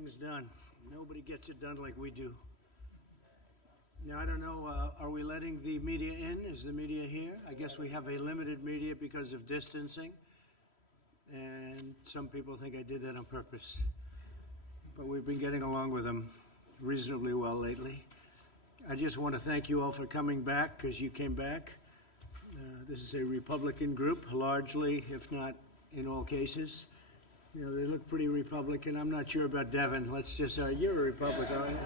things done. Nobody gets it done like we do. Now, I don't know, are we letting the media in? Is the media here? I guess we have a limited media because of distancing. And some people think I did that on purpose. But we've been getting along with them reasonably well lately. I just want to thank you all for coming back, because you came back. This is a Republican group, largely, if not in all cases. You know, they look pretty Republican. I'm not sure about Devin. Let's just say, you're a Republican, aren't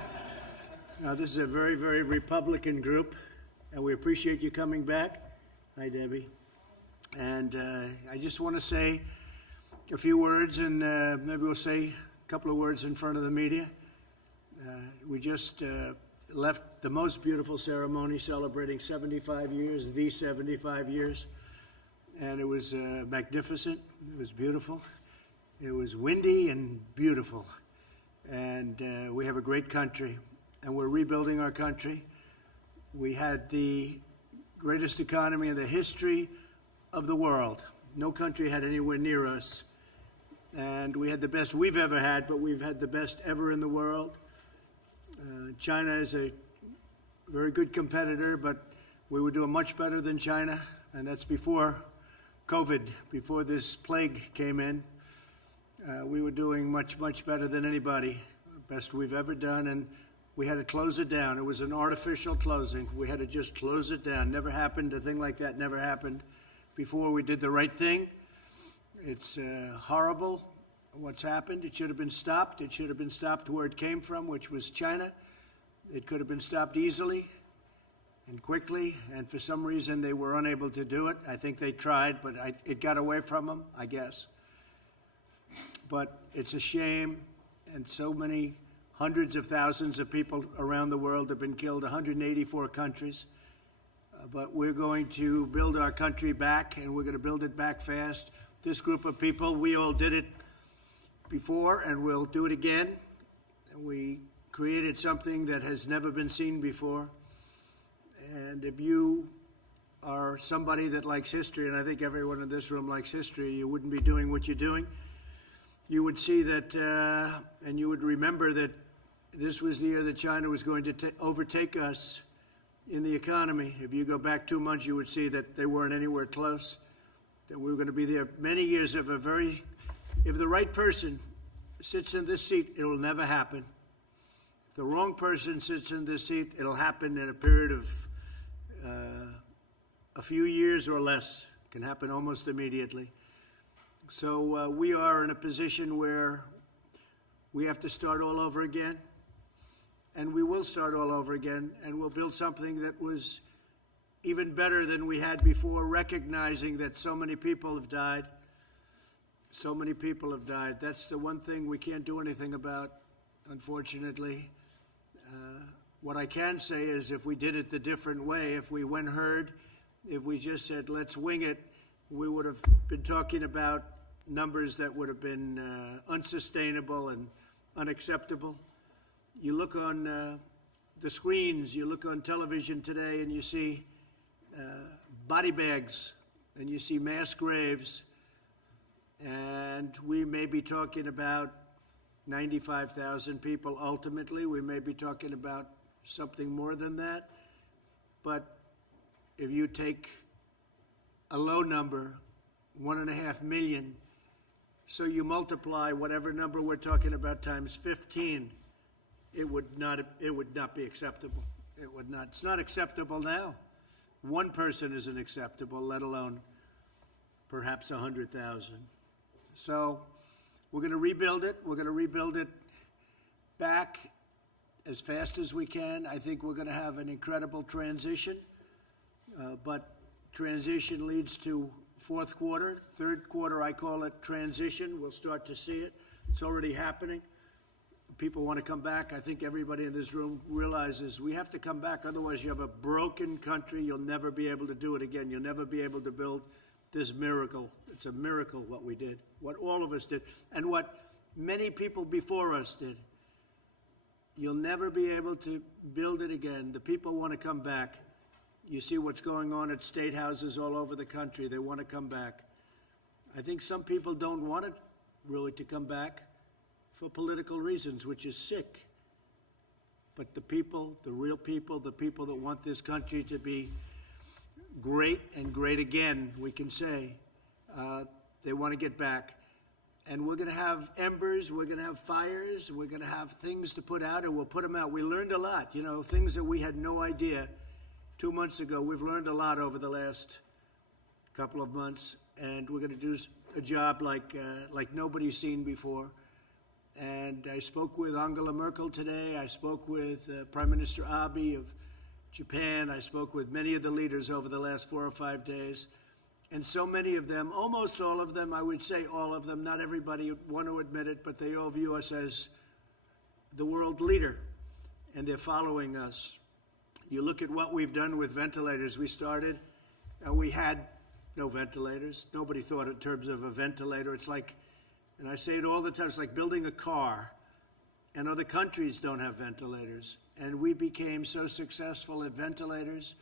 you? This is a very, very Republican group, and we appreciate you coming back. Hi, Debbie. And I just want to say a few words, and maybe we'll say a couple of words in front of the media. We just left the most beautiful ceremony celebrating 75 years, the 75 years, and it was magnificent. It was beautiful. It was windy and beautiful, and we have a great country, and we're rebuilding our country. We had the greatest economy in the history of the world. No country had anywhere near us, and we had the best we've ever had, but we've had the best ever in the world. China is a very good competitor, but we were doing much better than China, and that's before COVID, before this plague came in. We were doing much, much better than anybody, best we've ever done, and we had to close it down. It was an artificial closing. We had to just close it down. Never happened. A thing like that never happened before. We did the right thing. It's horrible what's happened. It should have been stopped. It should have been stopped where it came from, which was China. It could have been stopped easily and quickly, and for some reason they were unable to do it. I think they tried, but it got away from them, I guess. But it's a shame, and so many hundreds of thousands of people around the world have been killed, 184 countries. But we're going to build our country back, and we're going to build it back fast. This group of people, we all did it before, and we'll do it again. We created something that has never been seen before. And if you are somebody that likes history, and I think everyone in this room likes history, you wouldn't be doing what you're doing. You would see that, and you would remember that this was the year that China was going to overtake us in the economy. If you go back 2 months, you would see that they weren't anywhere close, that we were going to be there many years of if the right person sits in this seat, it'll never happen. If the wrong person sits in this seat, it'll happen in a period of a few years or less. It can happen almost immediately. So we are in a position where we have to start all over again, and we will start all over again, and we'll build something that was even better than we had before, recognizing that so many people have died. So many people have died. That's the one thing we can't do anything about, unfortunately. What I can say is if we did it the different way, if we went herd, if we just said, let's wing it, we would have been talking about numbers that would have been unsustainable and unacceptable. You look on the screens, you look on television today, and you see body bags, and you see mass graves, and we may be talking about 95,000 people ultimately. We may be talking about something more than that. But if you take a low number, 1.5 million, so you multiply whatever number we're talking about times 15, it would not be acceptable. It would not. It's not acceptable now. One person isn't acceptable, let alone perhaps 100,000. So we're going to rebuild it. We're going to rebuild it back as fast as we can. I think we're going to have an incredible transition, but transition leads to fourth quarter. Third quarter, I call it transition. We'll start to see it. It's already happening. People want to come back. I think everybody in this room realizes we have to come back. Otherwise, you have a broken country. You'll never be able to do it again. You'll never be able to build this miracle. It's a miracle what we did, what all of us did, and what many people before us did. You'll never be able to build it again. The people want to come back. You see what's going on at state houses all over the country. They want to come back. I think some people don't want it really to come back. for political reasons, which is sick. But the people, the real people, the people that want this country to be great and great again, we can say, they want to get back. And we're going to have embers, we're going to have fires, we're going to have things to put out, and we'll put them out. We learned a lot, you know, things that we had no idea 2 months ago. We've learned a lot over the last couple of months, and we're going to do a job like nobody's seen before. And I spoke with Angela Merkel today. I spoke with Prime Minister Abe of Japan. I spoke with many of the leaders over the last 4 or 5 days. And so many of them, almost all of them, I would say all of them, not everybody want to admit it, but they all view us as the world leader, and they're following us. You look at what we've done with ventilators. We started, we had no ventilators. Nobody thought in terms of a ventilator. It's like, and I say it all the time, it's like building a car, and other countries don't have ventilators. And we became so successful at ventilators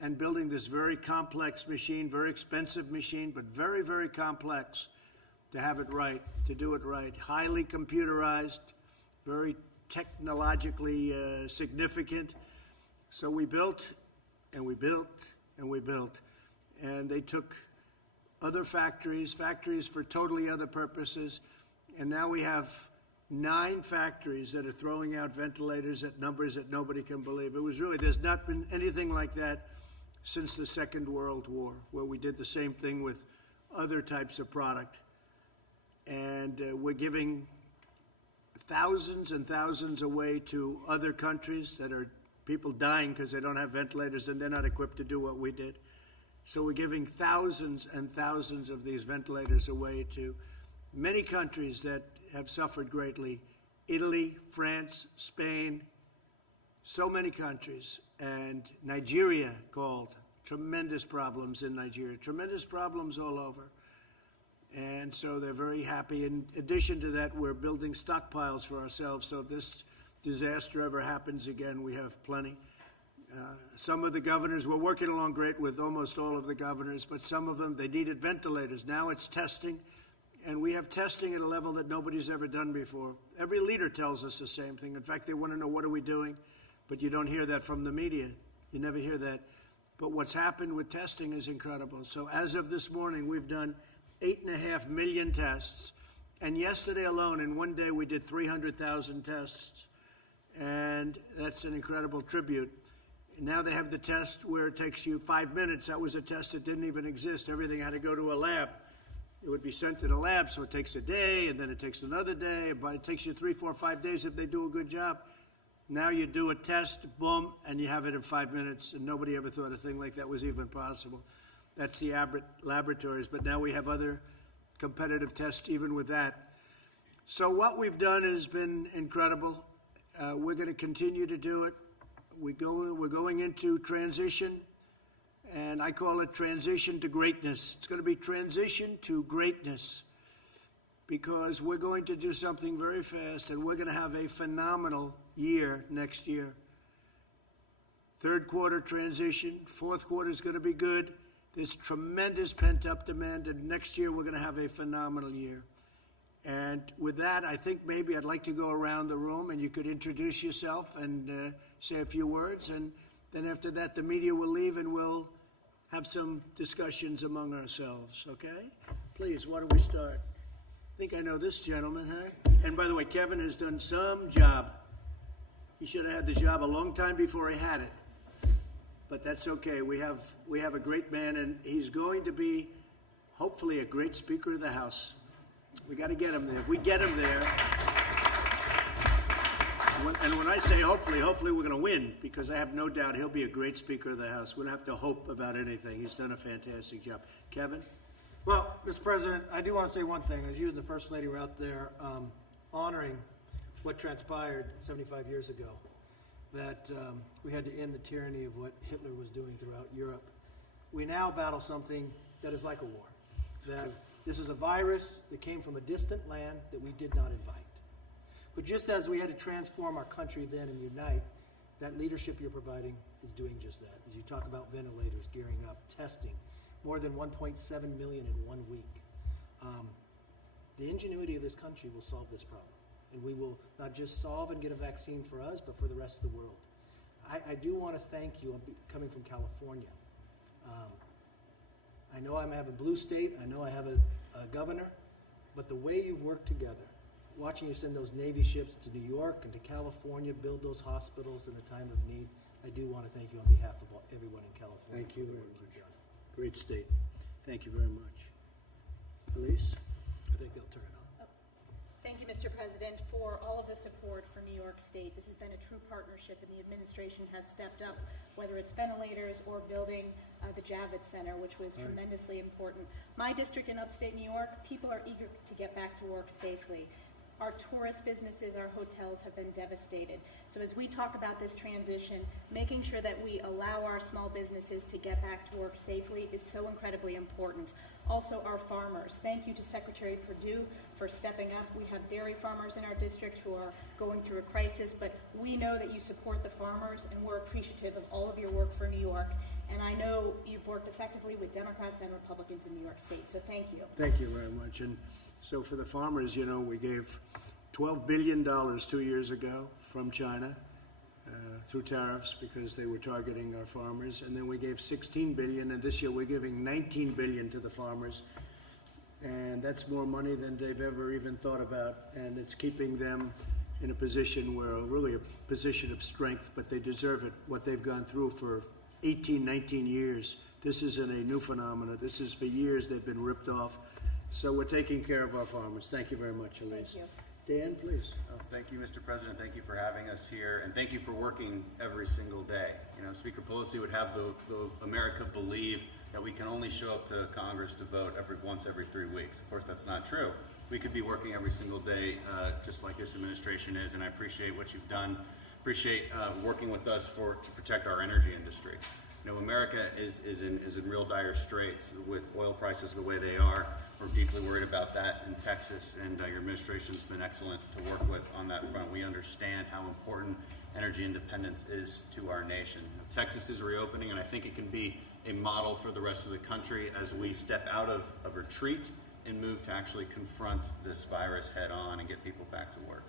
and building this very complex machine, very expensive machine, but very, very complex to have it right, to do it right. Highly computerized, very technologically significant. So we built, and we built, and we built. And they took other factories for totally other purposes, and now we have 9 factories that are throwing out ventilators at numbers that nobody can believe. It was really, there's not been anything like that since the Second World War, where we did the same thing with other types of product. And we're giving thousands and thousands away to other countries that are people dying because they don't have ventilators and they're not equipped to do what we did. So we're giving thousands and thousands of these ventilators away to many countries that have suffered greatly. Italy, France, Spain, so many countries. And Nigeria called. Tremendous problems in Nigeria. Tremendous problems all over. And so they're very happy. In addition to that, we're building stockpiles for ourselves. So if this disaster ever happens again, we have plenty. Some of the governors, we're working along great with almost all of the governors, but some of them, they needed ventilators. Now it's testing, and we have testing at a level that nobody's ever done before. Every leader tells us the same thing. In fact, they want to know, what are we doing? But you don't hear that from the media. You never hear that. But what's happened with testing is incredible. So as of this morning, we've done 8.5 million tests. And yesterday alone, in one day, we did 300,000 tests. And that's an incredible tribute. Now they have the test where it takes you 5 minutes. That was a test that didn't even exist. Everything had to go to a lab. It would be sent to the lab, so it takes a day, and then it takes another day. But it takes you 3, 4, 5 days if they do a good job. Now you do a test, boom, and you have it in 5 minutes, and nobody ever thought a thing like that was even possible. That's the Abbott laboratories, but now we have other competitive tests even with that. So what we've done has been incredible. We're going to continue to do it. We're going into transition, and I call it transition to greatness. It's going to be transition to greatness, because we're going to do something very fast, and we're going to have a phenomenal year next year. Third quarter transition, fourth quarter is going to be good. There's tremendous pent-up demand, and next year we're going to have a phenomenal year. And with that, I think maybe I'd like to go around the room, and you could introduce yourself and say a few words, and then after that, the media will leave, and we'll have some discussions among ourselves, okay? Please, why don't we start? I think I know this gentleman, huh? And by the way, Kevin has done some job. He should have had the job a long time before he had it. But that's okay. We have a great man, and he's going to be, hopefully, a great Speaker of the House. We got to get him there. If we get him there, and when I say hopefully we're going to win, because I have no doubt he'll be a great Speaker of the House. We don't have to hope about anything. He's done a fantastic job. Kevin? Well, Mr. President, I do want to say one thing. As you and the First Lady were out there honoring what transpired 75 years ago, that we had to end the tyranny of what Hitler was doing throughout Europe. We now battle something that is like a war. That this is a virus that came from a distant land that we did not invite. But just as we had to transform our country then and unite, that leadership you're providing is doing just that. As you talk about ventilators, gearing up, testing, more than 1.7 million in 1 week. The ingenuity of this country will solve this problem. And we will not just solve and get a vaccine for us, but for the rest of the world. I do want to thank you coming from California. I know I'm having blue state, I know I have a governor, but the way you've worked together, watching you send those Navy ships to New York and to California, build those hospitals in a time of need, I do want to thank you on behalf of everyone in California. Thank you very much. Great state. Thank you very much. Elise? I think they'll turn it on. Thank you, Mr. President, for all of the support for New York State. This has been a true partnership, and the administration has stepped up, whether it's ventilators or building the Javits Center, which was tremendously important. My district in upstate New York, people are eager to get back to work safely. Our tourist businesses, our hotels have been devastated. So as we talk about this transition, making sure that we allow our small businesses to get back to work safely is so incredibly important. Also, our farmers. Thank you to Secretary Perdue for stepping up. We have dairy farmers in our district who are going through a crisis, but we know that you support the farmers, and we're appreciative of all of your work for New York. And I know you've worked effectively with Democrats and Republicans in New York State, so thank you. Thank you very much. And so for the farmers, you know, we gave $12 billion 2 years ago from China through tariffs because they were targeting our farmers. And then we gave $16 billion, and this year we're giving $19 billion to the farmers. And that's more money than they've ever even thought about. And it's keeping them in a position where, really a position of strength, but they deserve it, what they've gone through for 18, 19 years. This isn't a new phenomenon. This is for years they've been ripped off. So we're taking care of our farmers. Thank you very much, Elise. Thank you. Dan, please. Thank you, Mr. President. Thank you for having us here, and thank you for working every single day. You know, Speaker Pelosi would have the America believe that we can only show up to Congress to vote once every 3 weeks. Of course, that's not true. We could be working every single day, just like this administration is, and I appreciate what you've done. Appreciate working with us to protect our energy industry. You know, America is in real dire straits with oil prices the way they are. We're deeply worried about that in Texas, and your administration's been excellent to work with on that front. We understand how important energy independence is to our nation. Texas is reopening, and I think it can be a model for the rest of the country as we step out of a retreat and move to actually confront this virus head on and get people back to work.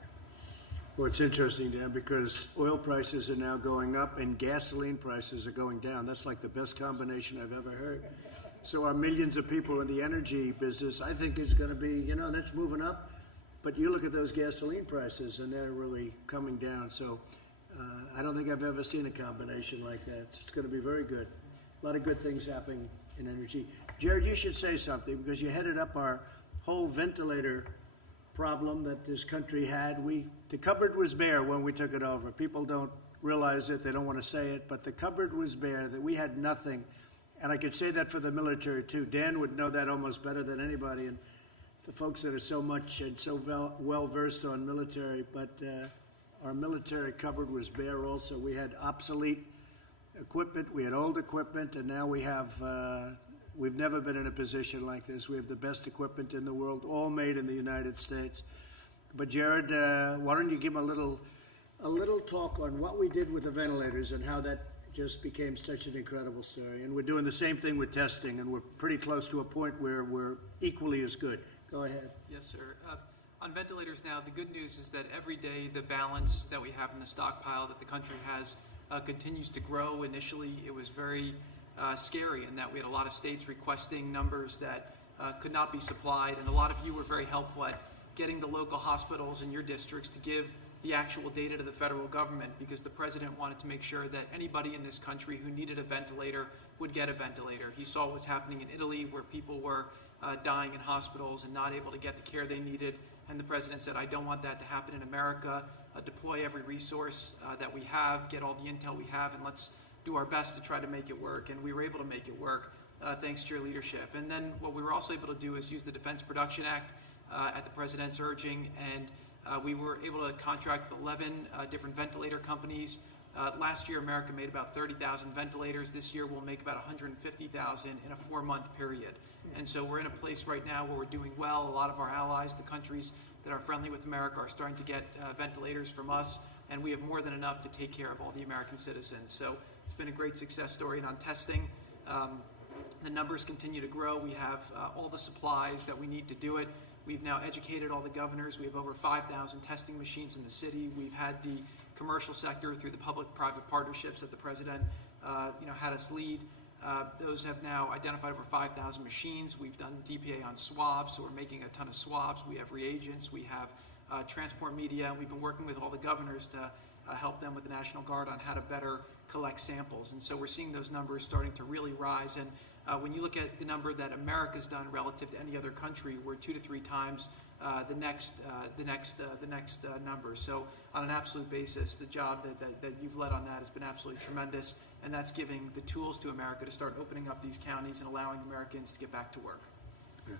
Well, it's interesting, Dan, because oil prices are now going up and gasoline prices are going down. That's like the best combination I've ever heard. So our millions of people in the energy business, I think, is going to be, you know, that's moving up. But you look at those gasoline prices, and they're really coming down. So I don't think I've ever seen a combination like that. It's going to be very good. A lot of good things happening in energy. Jared, you should say something, because you headed up our whole ventilator problem that this country had. The cupboard was bare when we took it over. People don't realize it. They don't want to say it. But the cupboard was bare, that we had nothing. And I could say that for the military, too. Dan would know that almost better than anybody, and the folks that are so much and so well-versed on military. But our military cupboard was bare also. We had obsolete equipment, we had old equipment, and now we have, we've never been in a position like this. We have the best equipment in the world, all made in the United States. But Jared, why don't you give a little talk on what we did with the ventilators and how that just became such an incredible story. And we're doing the same thing with testing, and we're pretty close to a point where we're equally as good. Go ahead. Yes, sir. On ventilators now, the good news is that every day the balance that we have in the stockpile that the country has continues to grow. Initially, it was very scary in that we had a lot of states requesting numbers that could not be supplied, and a lot of you were very helpful at getting the local hospitals in your districts to give the actual data to the federal government, because the president wanted to make sure that anybody in this country who needed a ventilator would get a ventilator. He saw what was happening in Italy, where people were dying in hospitals and not able to get the care they needed, and the president said, I don't want that to happen in America. Deploy every resource that we have, get all the intel we have, and let's do our best to try to make it work. And we were able to make it work thanks to your leadership. And then what we were also able to do is use the Defense Production Act at the president's urging, and we were able to contract 11 different ventilator companies. Last year, America made about 30,000 ventilators. This year, we'll make about 150,000 in a 4-month period. And so we're in a place right now where we're doing well. A lot of our allies, the countries that are friendly with America, are starting to get ventilators from us, and we have more than enough to take care of all the American citizens. So it's been a great success story. And on testing, the numbers continue to grow. We have all the supplies that we need to do it. We've now educated all the governors. We have over 5,000 testing machines in the city. We've had the commercial sector through the public-private partnerships that the president had us lead. Those have now identified over 5,000 machines. We've done DPA on swabs, so we're making a ton of swabs. We have reagents. We have transport media. We've been working with all the governors to help them with the National Guard on how to better collect samples. And so we're seeing those numbers starting to really rise. And when you look at the number that America's done relative to any other country, we're 2 to 3 times the next number. So on an absolute basis, the job that you've led on that has been absolutely tremendous. And that's giving the tools to America to start opening up these counties and allowing Americans to get back to work.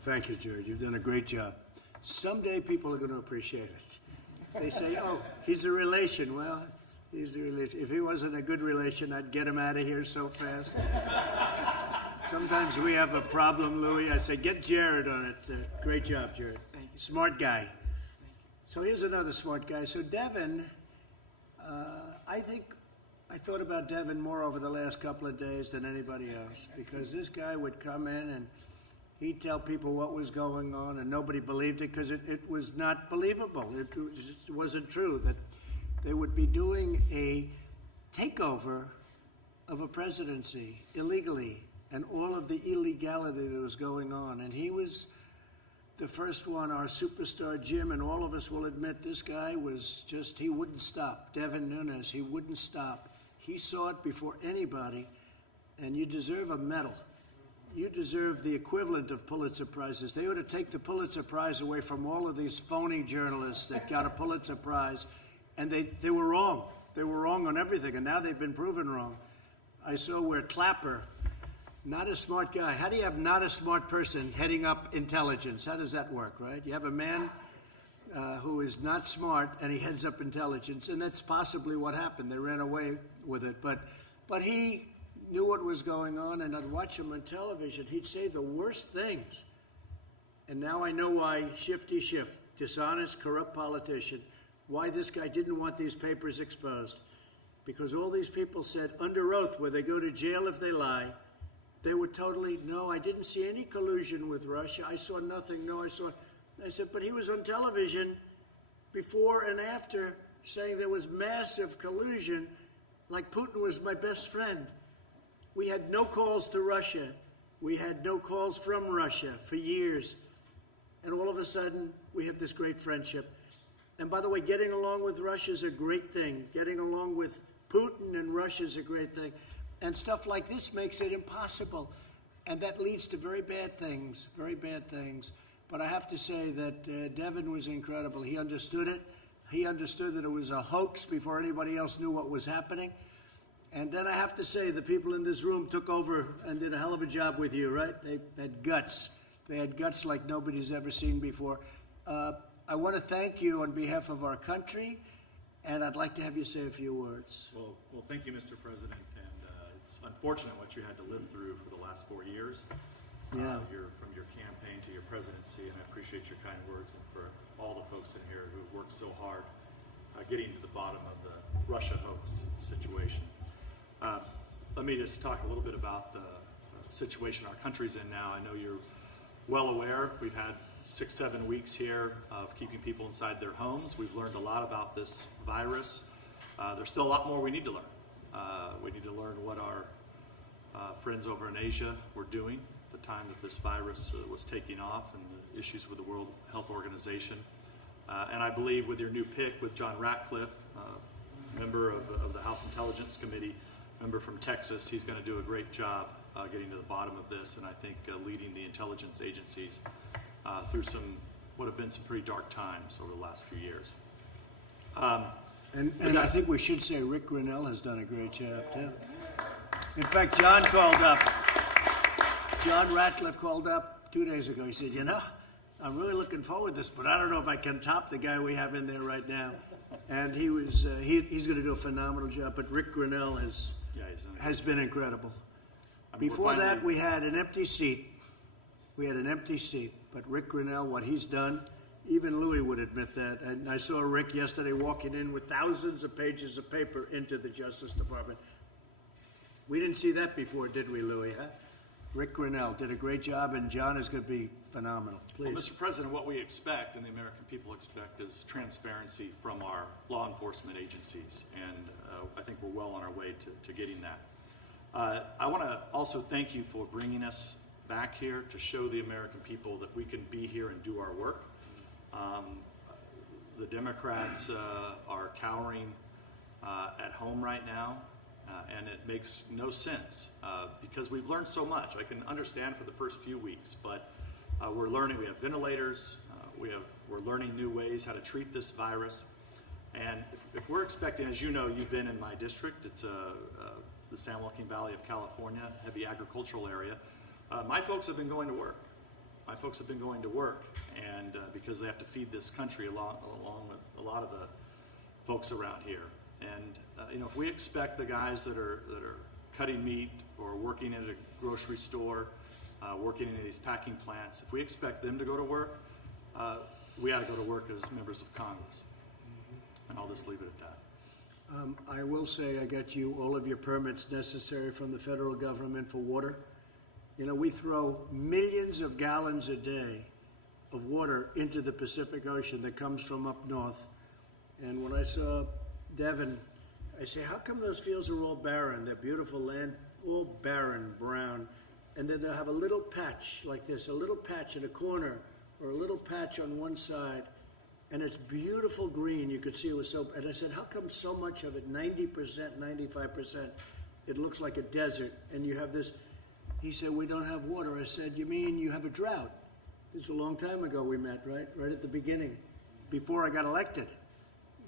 Thank you, Jared. You've done a great job. Someday people are going to appreciate it. They say, oh, he's a relation. Well, he's a relation. If he wasn't a good relation, I'd get him out of here so fast. Sometimes we have a problem, Louis. I say, get Jared on it. Great job, Jared. Thank you. Smart guy. So here's another smart guy. So Devin, I thought about Devin more over the last couple of days than anybody else, because this guy would come in and he'd tell people what was going on, and nobody believed it because it was not believable. It wasn't true that they would be doing a takeover of a presidency illegally and all of the illegality that was going on. And he was the first one, our superstar Jim, and all of us will admit this guy was just, he wouldn't stop. Devin Nunes, he wouldn't stop. He saw it before anybody, and you deserve a medal. You deserve the equivalent of Pulitzer Prizes. They ought to take the Pulitzer Prize away from all of these phony journalists that got a Pulitzer Prize, and they were wrong. They were wrong on everything, and now they've been proven wrong. I saw where Clapper, not a smart guy. How do you have not a smart person heading up intelligence? How does that work, right? You have a man who is not smart, and he heads up intelligence, and that's possibly what happened. They ran away with it, but he knew what was going on, and I'd watch him on television. He'd say the worst things, and now I know why Shifty Schiff, dishonest, corrupt politician, why this guy didn't want these papers exposed, because all these people said under oath, where they go to jail if they lie, they were totally, no, I didn't see any collusion with Russia. I saw nothing. No, I said, but he was on television before and after saying there was massive collusion, like Putin was my best friend. We had no calls to Russia. We had no calls from Russia for years. And all of a sudden, we have this great friendship. And by the way, getting along with Russia is a great thing. Getting along with Putin and Russia is a great thing. And stuff like this makes it impossible. And that leads to very bad things, very bad things. But I have to say that Devin was incredible. He understood it. He understood that it was a hoax before anybody else knew what was happening. And then I have to say the people in this room took over and did a hell of a job with you, right? They had guts. They had guts like nobody's ever seen before. I want to thank you on behalf of our country, and I'd like to have you say a few words. Well, thank you, Mr. President. And it's unfortunate what you had to live through for the last 4 years. Yeah. From your campaign to your presidency, and I appreciate your kind words, and for all the folks in here who have worked so hard getting to the bottom of the Russia hoax situation. Let me just talk a little bit about the situation our country's in now. I know you're well aware. We've had 6-7 weeks here of keeping people inside their homes. We've learned a lot about this virus. There's still a lot more we need to learn. We need to learn what our friends over in Asia were doing at the time that this virus was taking off, and the issues with the World Health Organization. And I believe with your new pick, with John Ratcliffe, member of the House Intelligence Committee, member from Texas, he's going to do a great job getting to the bottom of this, and I think leading the intelligence agencies through what have been some pretty dark times over the last few years. And I think we should say Rick Grinnell has done a great job, too. In fact, John Ratcliffe called up 2 days ago. He said, I'm really looking forward to this, but I don't know if I can top the guy we have in there right now. And he was he's going to do a phenomenal job, but Rick Grinnell has been incredible. Before that, we had an empty seat. But Rick Grinnell, what he's done, even Louis would admit that. And I saw Rick yesterday walking in with thousands of pages of paper into the Justice Department. We didn't see that before, did we, Louis? Huh? Rick Grinnell did a great job, and John is going to be phenomenal. Well, Please. Mr. President, what we expect and the American people expect is transparency from our law enforcement agencies, and I think we're well on our way to getting that. I want to also thank you for bringing us back here to show the American people that we can be here and do our work. The Democrats are cowering at home right now, and it makes no sense because we've learned so much. I can understand for the first few weeks, but we're learning. We have ventilators. We're learning new ways how to treat this virus. And if we're expecting, as you know, you've been in my district. It's the San Joaquin Valley of California, heavy agricultural area. My folks have been going to work. My folks have been going to work, and because they have to feed this country along with a lot of the folks around here. And if we expect the guys that are cutting meat or working at a grocery store, working in these packing plants, if we expect them to go to work, we ought to go to work as members of Congress. And I'll just leave it at that. I will say I got you all of your permits necessary from the federal government for water. You know, we throw millions of gallons a day of water into the Pacific Ocean that comes from up north. And when I saw Devon, I say, how come those fields are all barren? They're beautiful land, all barren, brown. And then they'll have a little patch like this, a little patch in a corner or a little patch on one side. And it's beautiful green. You could see it was so, and I said, how come so much of it, 90%, 95%, it looks like a desert, and you have this. He said, we don't have water. I said, you mean you have a drought? This was a long time ago we met, right? Right at the beginning, before I got elected.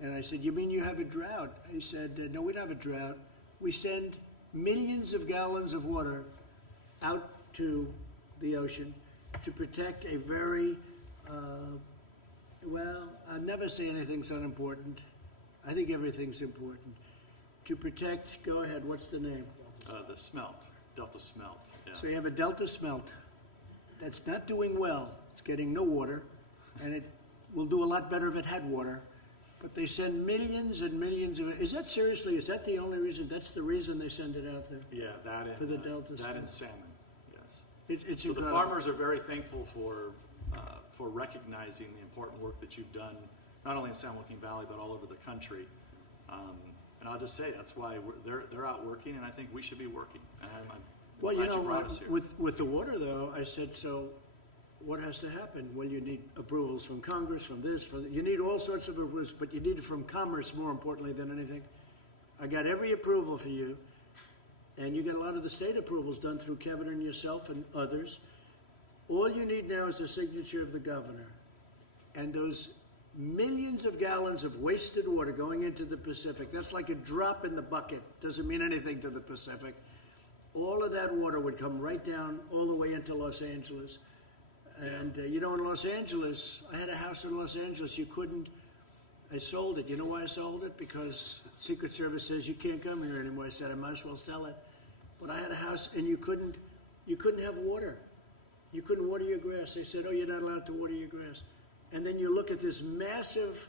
And I said, you mean you have a drought? He said, no, we don't have a drought. We send millions of gallons of water out to the ocean to protect a very, well, I'll never say anything's unimportant. I think everything's important. To protect, go ahead, what's the name? The smelt, Delta smelt. Yeah. So you have a Delta smelt that's not doing well. It's getting no water, and it will do a lot better if it had water. But they send millions and millions of it. Is that seriously, is that the only reason? That's the reason they send it out there? Yeah, that and For the Delta that smelt. and salmon. Yes. It's So the incredible. farmers are very thankful for recognizing the important work that you've done, not only in San Joaquin Valley but all over the country. And I'll just say that's why they're out working, and I think we should be working. And I'm Well, glad you know, brought us here. with the water, though, I said, so what has to happen? Well, you need approvals from Congress, from this, from you need all sorts of approvals, but you need it from Commerce more importantly than anything. I got every approval for you, and you get a lot of the state approvals done through Kevin and yourself and others. All you need now is the signature of the governor, and those millions of gallons of wasted water going into the Pacific, that's like a drop in the bucket, doesn't mean anything to the Pacific. All of that water would come right down all the way into Los Angeles. And, in Los Angeles, I had a house in Los Angeles. I sold it. You know why I sold it? Because Secret Service says you can't come here anymore. I said, I might as well sell it. But I had a house, and you couldn't have water. You couldn't water your grass. They said, oh, you're not allowed to water your grass. And then you look at this massive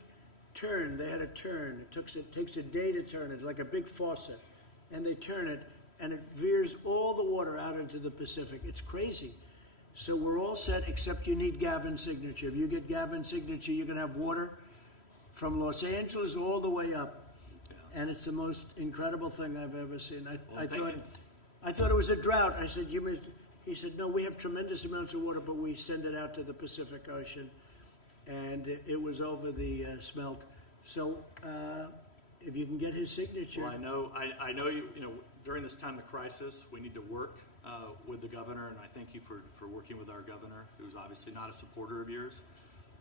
turn. They had a turn. It takes a day to turn it. It's like a big faucet. And they turn it, and it veers all the water out into the Pacific. It's crazy. So we're all set, except you need Gavin's signature. If you get Gavin's signature, you're going to have water from Los Angeles all the way up. And it's the most incredible thing I've ever seen. I thought it was a drought. I said, he said, no, we have tremendous amounts of water, but we send it out to the Pacific Ocean. And it was over the smelt. So if you can get his signature. Well, I know you know, during this time of crisis, we need to work with the governor, and I thank you for working with our governor, who's obviously not a supporter of yours.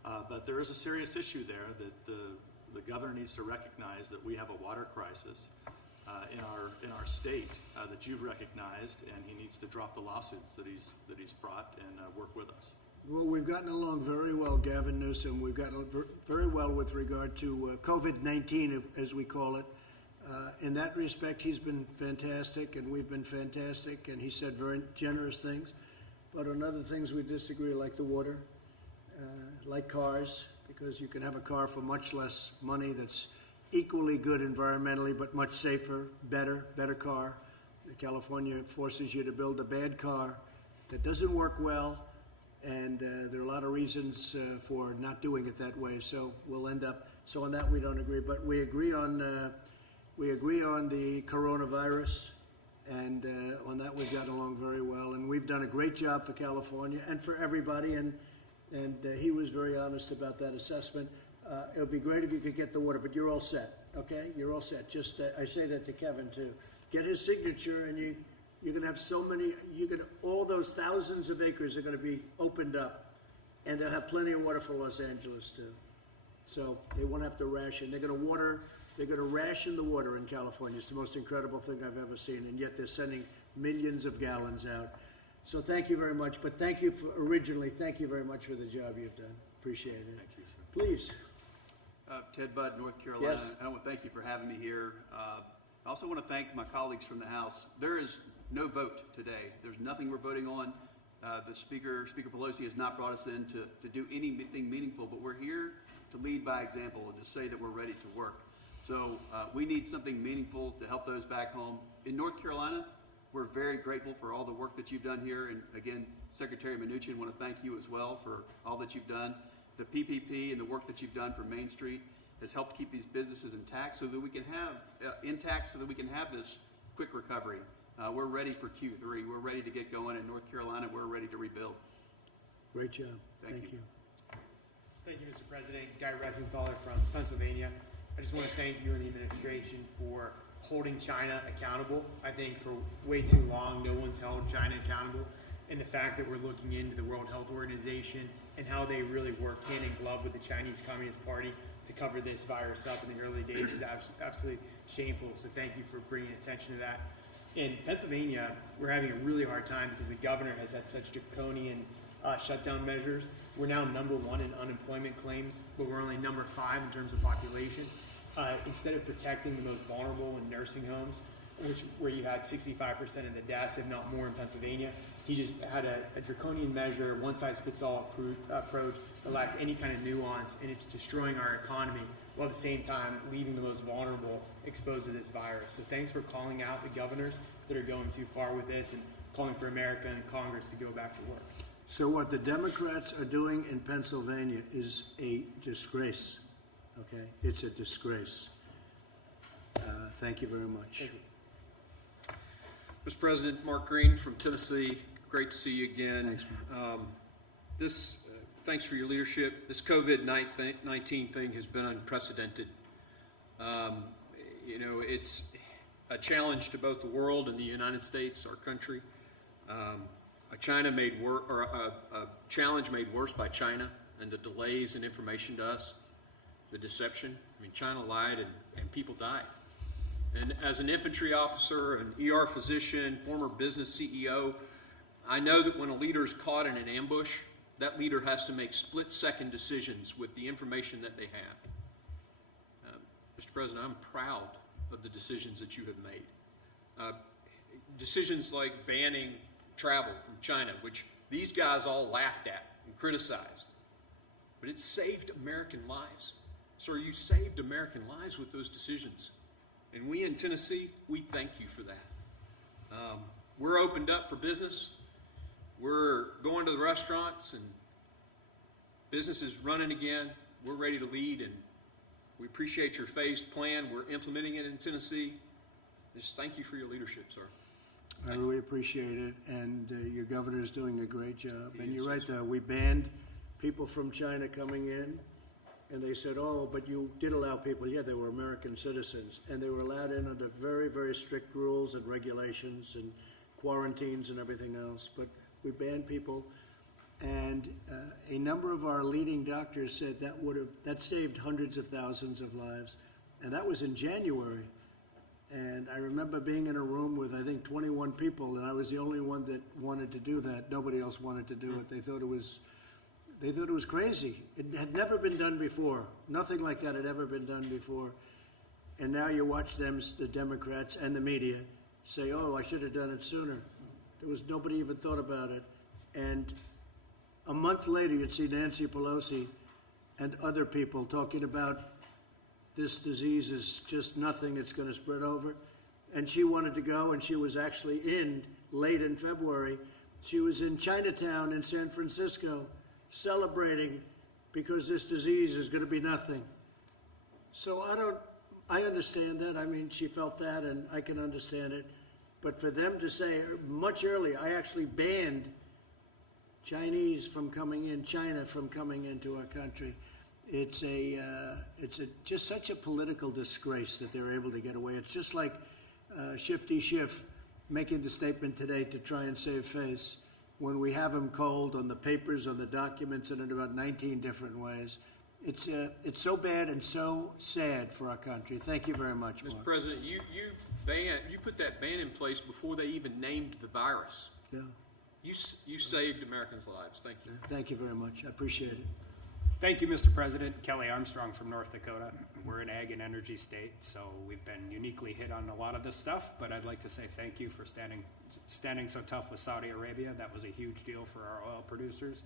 But there is a serious issue there that the governor needs to recognize that we have a water crisis in our state that you've recognized, and he needs to drop the lawsuits that he's brought and work with us. Well, we've gotten along very well, Gavin Newsom. We've gotten very well with regard to COVID-19, as we call it. In that respect, he's been fantastic, and we've been fantastic, and he said very generous things. But on other things, we disagree, like the water, like cars, because you can have a car for much less money that's equally good environmentally, but much safer, better car. California forces you to build a bad car that doesn't work well, and there are a lot of reasons for not doing it that way. So we'll end up. So on that we don't agree, but we agree on the coronavirus, and on that we've gotten along very well, and we've done a great job for California and for everybody. And he was very honest about that assessment. It would be great if you could get the water, but you're all set. Okay, you're all set. Just I say that to Kevin too. Get his signature, and you're going to have so many. All those thousands of acres are going to be opened up, and they'll have plenty of water for Los Angeles too. So they won't have to ration. They're going to ration the water in California. It's the most incredible thing I've ever seen, and yet they're sending millions of gallons out. So thank you very much. But thank you very much for the job you've done. Appreciate it. Thank you, sir. Please. Ted Budd, North Carolina. Yes. I want to thank you for having me here. I also want to thank my colleagues from the House. There is no vote today. There's nothing we're voting on. The Speaker Pelosi, has not brought us in to do anything meaningful, but we're here to lead by example and to say that we're ready to work. So we need something meaningful to help those back home. In North Carolina, we're very grateful for all the work that you've done here. And again, Secretary Mnuchin, I want to thank you as well for all that you've done. The PPP and the work that you've done for Main Street has helped keep these businesses intact so that we can have this quick recovery. We're ready for Q3. We're ready to get going in North Carolina. We're ready to rebuild. Great job. Thank you. Thank you, Mr. President. Guy Reckenthaler from Pennsylvania. I just want to thank you and the administration for holding China accountable. I think for way too long, no one's held China accountable. And the fact that we're looking into the World Health Organization and how they really work hand in glove with the Chinese Communist Party to cover this virus up in the early days is absolutely shameful. So thank you for bringing attention to that. In Pennsylvania, we're having a really hard time because the governor has had such draconian shutdown measures. We're now #1 in unemployment claims, but we're only #5 in terms of population. Instead of protecting the most vulnerable in nursing homes, where you had 65% of the deaths, if not more, in Pennsylvania, he just had a draconian measure, one-size-fits-all approach that lacked any kind of nuance, and it's destroying our economy while at the same time leaving the most vulnerable exposed to this virus. So thanks for calling out the governors that are going too far with this and calling for America and Congress to go back to work. So what the Democrats are doing in Pennsylvania is a disgrace. Okay, it's a disgrace. Thank you very much. Thank you. Mr. President, Mark Green from Tennessee. Great to see you again. Thanks, Thanks for your leadership. This COVID-19 thing has been unprecedented. It's a challenge to both the world and the United States, our country. A challenge made worse by China and the delays in information to us, the deception. I mean, China lied and people died. And as an infantry officer, an ER physician, former business CEO, I know that when a leader is caught in an ambush, that leader has to make split-second decisions with the information that they have. Mr. President, I'm proud of the decisions that you have made. Decisions like banning travel from China, which these guys all laughed at and criticized. But it saved American lives. Sir, you saved American lives with those decisions. And we in Tennessee, we thank you for that. We're opened up for business. We're going to the restaurants and business is running again. We're ready to lead, and we appreciate your phased plan. We're implementing it in Tennessee. Just thank you for your leadership, sir. I really appreciate it, and your governor is doing a great job. And you're right, we banned people from China coming in, and they said, oh, but you did allow people. Yeah, they were American citizens, and they were allowed in under very, very strict rules and regulations and quarantines and everything else. But we banned people, and a number of our leading doctors said that saved hundreds of thousands of lives, and that was in January. And I remember being in a room with, I think, 21 people, and I was the only one that wanted to do that. Nobody else wanted to do it. They thought it was crazy. It had never been done before. Nothing like that had ever been done before. And now you watch them, the Democrats and the media, say, oh, I should have done it sooner. Nobody even thought about it. And a month later, you'd see Nancy Pelosi and other people talking about this disease is just nothing, it's going to spread over. And she wanted to go, and she was actually in late in February, She was in Chinatown in San Francisco celebrating because this disease is going to be nothing. So I understand that. I mean, she felt that, and I can understand it. But for them to say much earlier, I actually banned Chinese from coming in, China from coming into our country. It's just such a political disgrace that they're able to get away. It's just like Shifty Schiff making the statement today to try and save face when we have him cold on the papers, on the documents, and in about 19 different ways. It's so bad and so sad for our country. Thank you very much, Mark. Mr. President, you put that ban in place before they even named the virus. Yeah. You saved Americans' lives. Thank you. Thank you very much. I appreciate it. Thank you, Mr. President. Kelly Armstrong from North Dakota. We're an ag and energy state, so we've been uniquely hit on a lot of this stuff, but I'd like to say thank you for standing so tough with Saudi Arabia. That was a huge deal for our oil producers.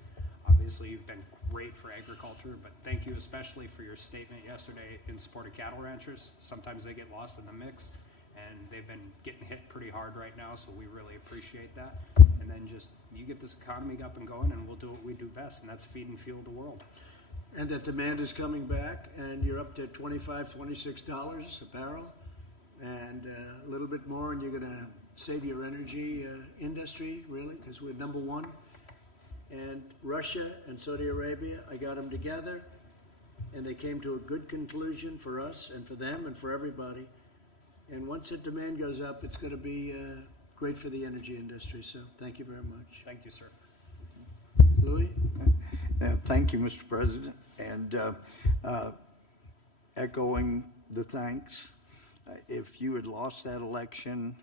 Obviously, you've been great for agriculture, but thank you especially for your statement yesterday in support of cattle ranchers. Sometimes they get lost in the mix, and they've been getting hit pretty hard right now, so we really appreciate that. And then just, you get this economy up and going, and we'll do what we do best, and that's feed and fuel the world. And that demand is coming back, and you're up to $25, $26 a barrel, and a little bit more, and you're going to save your energy industry, really, because we're number one. And Russia and Saudi Arabia, I got them together, and they came to a good conclusion for us and for them and for everybody. And once the demand goes up, it's going to be great for the energy industry. So thank you very much. Thank you, sir. Louis? Thank you, Mr. President, and echoing the thanks. If you had lost that election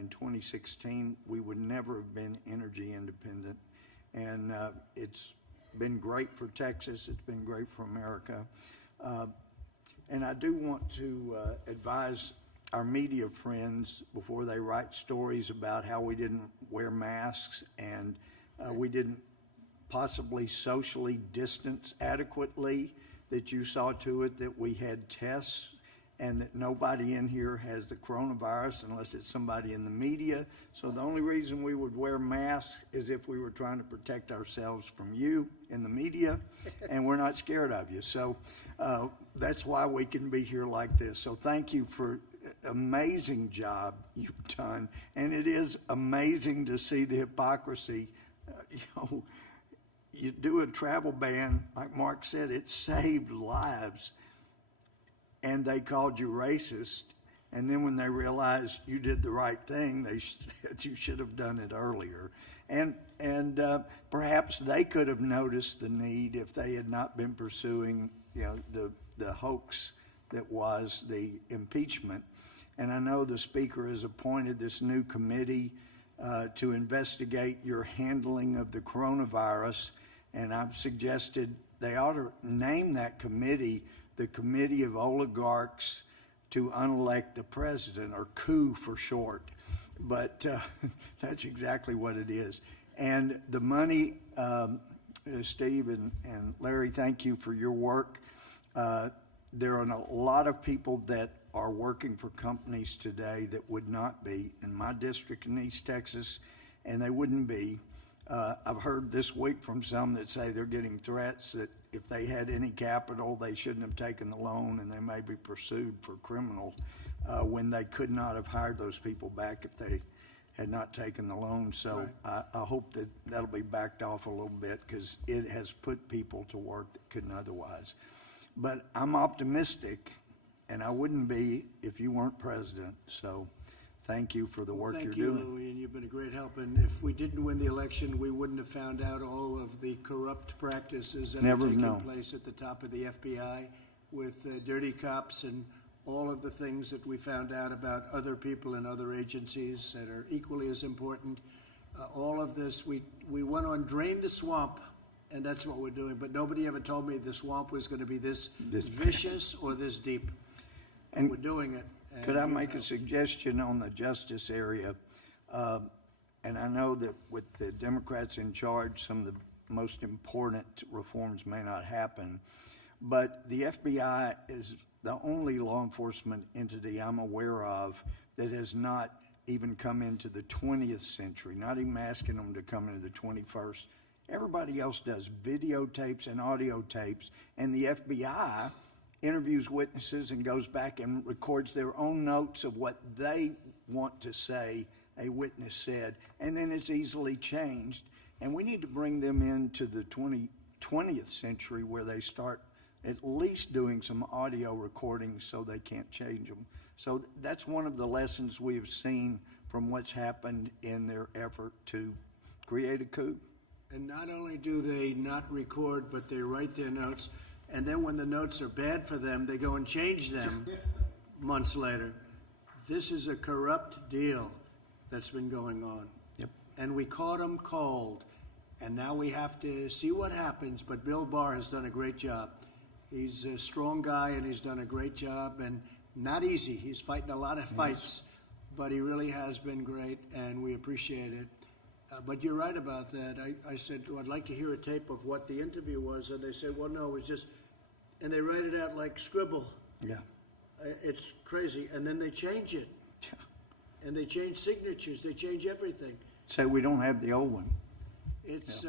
in 2016, we would never have been energy independent, and it's been great for Texas. It's been great for America, and I do want to advise our media friends before they write stories about how we didn't wear masks and we didn't possibly socially distance adequately, that you saw to it that we had tests and that nobody in here has the coronavirus unless it's somebody in the media. So the only reason we would wear masks is if we were trying to protect ourselves from you in the media, and we're not scared of you. So that's why we can be here like this. So thank you for amazing job you've done, and it is amazing to see the hypocrisy. You do a travel ban, like Mark said, it saved lives, and they called you racist. And then when they realized you did the right thing, they said you should have done it earlier. And perhaps they could have noticed the need if they had not been pursuing, the hoax that was the impeachment. And I know the Speaker has appointed this new committee to investigate your handling of the coronavirus. And I've suggested they ought to name that committee the Committee of Oligarchs to Unelect the President, or coup for short. But that's exactly what it is. And the money, Steve and Larry, thank you for your work. There are a lot of people that are working for companies today that would not be in my district in East Texas, and they wouldn't be. I've heard this week from some that say they're getting threats that if they had any capital, they shouldn't have taken the loan, and they may be pursued for criminal when they could not have hired those people back if they had not taken the loan. So right. I hope that that'll be backed off a little bit, because it has put people to work that couldn't otherwise. But I'm optimistic, and I wouldn't be if you weren't president. So thank you for the work you're doing. Thank you, Louis, and you've been a great help. And if we didn't win the election, we wouldn't have found out all of the corrupt practices that are taking place at the top of the FBI with dirty cops and all of the things that we found out about other people in other agencies that are equally as important. All of this, we went on Drain the Swamp, and that's what we're doing. But nobody ever told me the swamp was going to be this vicious or this deep. And we're doing it. Could I make a suggestion on the justice area? And I know that with the Democrats in charge, some of the most important reforms may not happen, but the FBI is the only law enforcement entity I'm aware of that has not even come into the 20th century, not even asking them to come into the 21st. Everybody else does videotapes and audio tapes, and the FBI interviews witnesses and goes back and records their own notes of what they want to say a witness said, and then it's easily changed. And we need to bring them into the 20th century where they start at least doing some audio recordings so they can't change them. So that's one of the lessons we have seen from what's happened in their effort to create a coup. And not only do they not record, but they write their notes, and then when the notes are bad for them, they go and change them months later. This is a corrupt deal that's been going on. Yep. And we caught them cold, and now we have to see what happens, but Bill Barr has done a great job. He's a strong guy, and he's done a great job, and not easy. He's fighting a lot of fights, but he really has been great, and we appreciate it. But you're right about that. I said, oh, I'd like to hear a tape of what the interview was, and they said, well, no, it was just, and they write it out like scribble. Yeah. It's crazy, and then they change it. And they change signatures, they change everything. So we don't have the old one. It's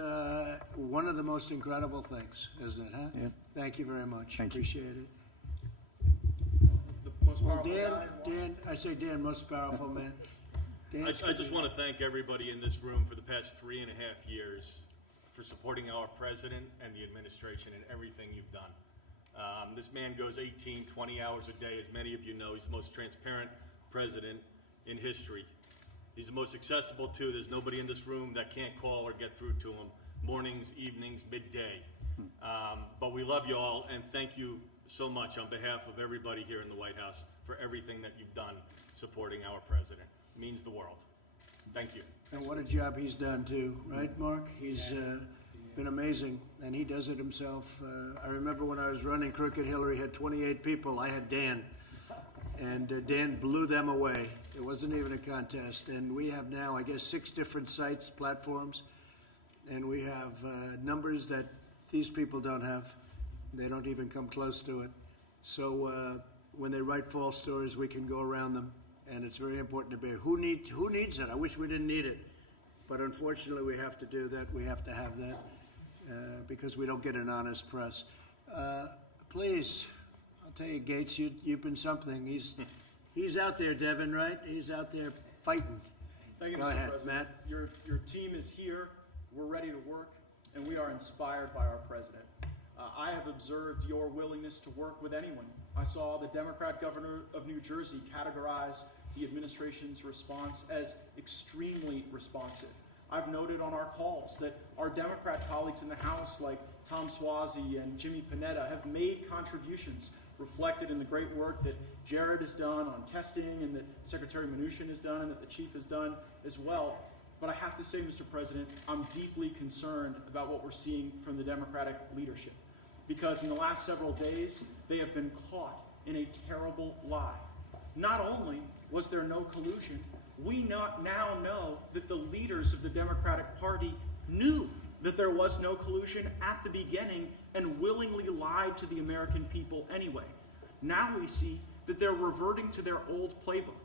one of the most incredible things, isn't it, huh? Yep. Thank you very much. Thank you. Appreciate it. The most Well, powerful guy in Washington. Dan, most powerful man. I just want to thank everybody in this room for the past 3.5 years for supporting our president and the administration in everything you've done. This man goes 18, 20 hours a day. As many of you know, he's the most transparent president in history. He's the most accessible too. There's nobody in this room that can't call or get through to him. Mornings, evenings, midday. But we love you all, and thank you so much on behalf of everybody here in the White House for everything that you've done supporting our president. It means the world. Thank you. And what a job he's done too, right, Mark? He's been amazing, and he does it himself. I remember when I was running Crooked Hillary, had 28 people. I had Dan, and Dan blew them away. It wasn't even a contest. And we have now, I guess, 6 different sites, platforms, and we have numbers that these people don't have. They don't even come close to it. So when they write false stories, we can go around them. And it's very important to be, who needs it? I wish we didn't need it. But unfortunately, we have to do that. We have to have that because we don't get an honest press. Please, I'll tell you, Gates, you've been something. He's out there, Devin, right? He's out there fighting. Thank you, Go Mr. ahead, President. Matt. Your team is here. We're ready to work, and we are inspired by our president. I have observed your willingness to work with anyone. I saw the Democrat governor of New Jersey categorize the administration's response as extremely responsive. I've noted on our calls that our Democrat colleagues in the House, like Tom Suozzi and Jimmy Panetta, have made contributions reflected in the great work that Jared has done on testing and that Secretary Mnuchin has done and that the chief has done as well. But I have to say, Mr. President, I'm deeply concerned about what we're seeing from the Democratic leadership, because in the last several days, they have been caught in a terrible lie. Not only was there no collusion, we now know that the leaders of the Democratic Party knew that there was no collusion at the beginning and willingly lied to the American people anyway. Now we see that they're reverting to their old playbook.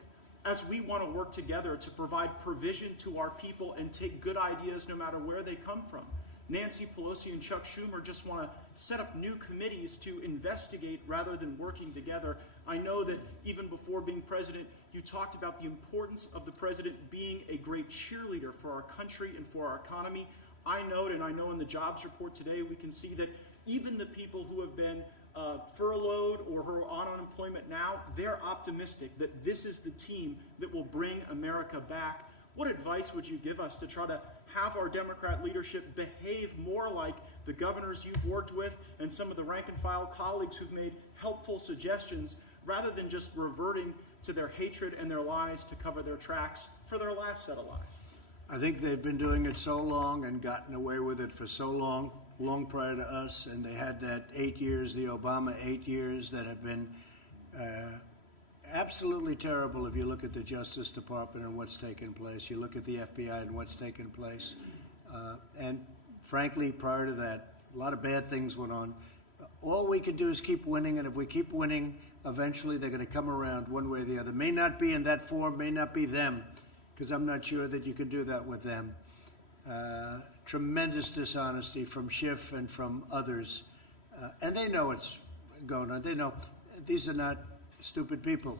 As we want to work together to provide provision to our people and take good ideas no matter where they come from, Nancy Pelosi and Chuck Schumer just want to set up new committees to investigate rather than working together. I know that even before being president, you talked about the importance of the president being a great cheerleader for our country and for our economy. I note, and I know in the jobs report today, we can see that even the people who have been furloughed or who are on unemployment now, they're optimistic that this is the team that will bring America back. What advice would you give us to try to have our Democrat leadership behave more like the governors you've worked with and some of the rank and file colleagues who've made helpful suggestions rather than just reverting to their hatred and their lies to cover their tracks for their last set of lies? I think they've been doing it so long and gotten away with it for so long prior to us, and they had that 8 years, the Obama 8 years, that have been absolutely terrible. If you look at the Justice Department and what's taken place, you look at the FBI and what's taken place, and frankly, prior to that, a lot of bad things went on. All we can do is keep winning, and if we keep winning, eventually they're going to come around one way or the other. May not be in that form, may not be them, because I'm not sure that you can do that with them. Tremendous dishonesty from Schiff and from others. And they know it's going on. They know these are not stupid people.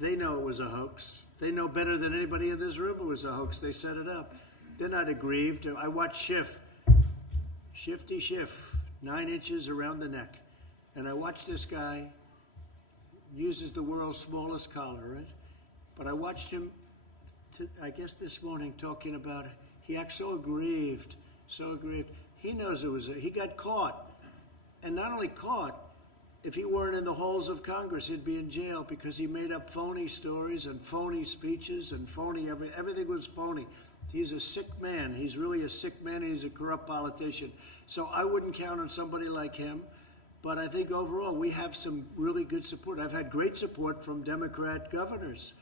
They know it was a hoax. They know better than anybody in this room it was a hoax. They set it up. They're not aggrieved. I watched Shifty Schiff, 9 inches around the neck. And I watched this guy, uses the world's smallest collar, right? But I watched him, I guess this morning, talking about, he acts so aggrieved, so aggrieved. He knows it was, he got caught. And not only caught, if he weren't in the halls of Congress, he'd be in jail because he made up phony stories and phony speeches and phony, everything was phony. He's a sick man. He's really a sick man. He's a corrupt politician. So I wouldn't count on somebody like him. But I think overall we have some really good support. I've had great support from Democrat governors.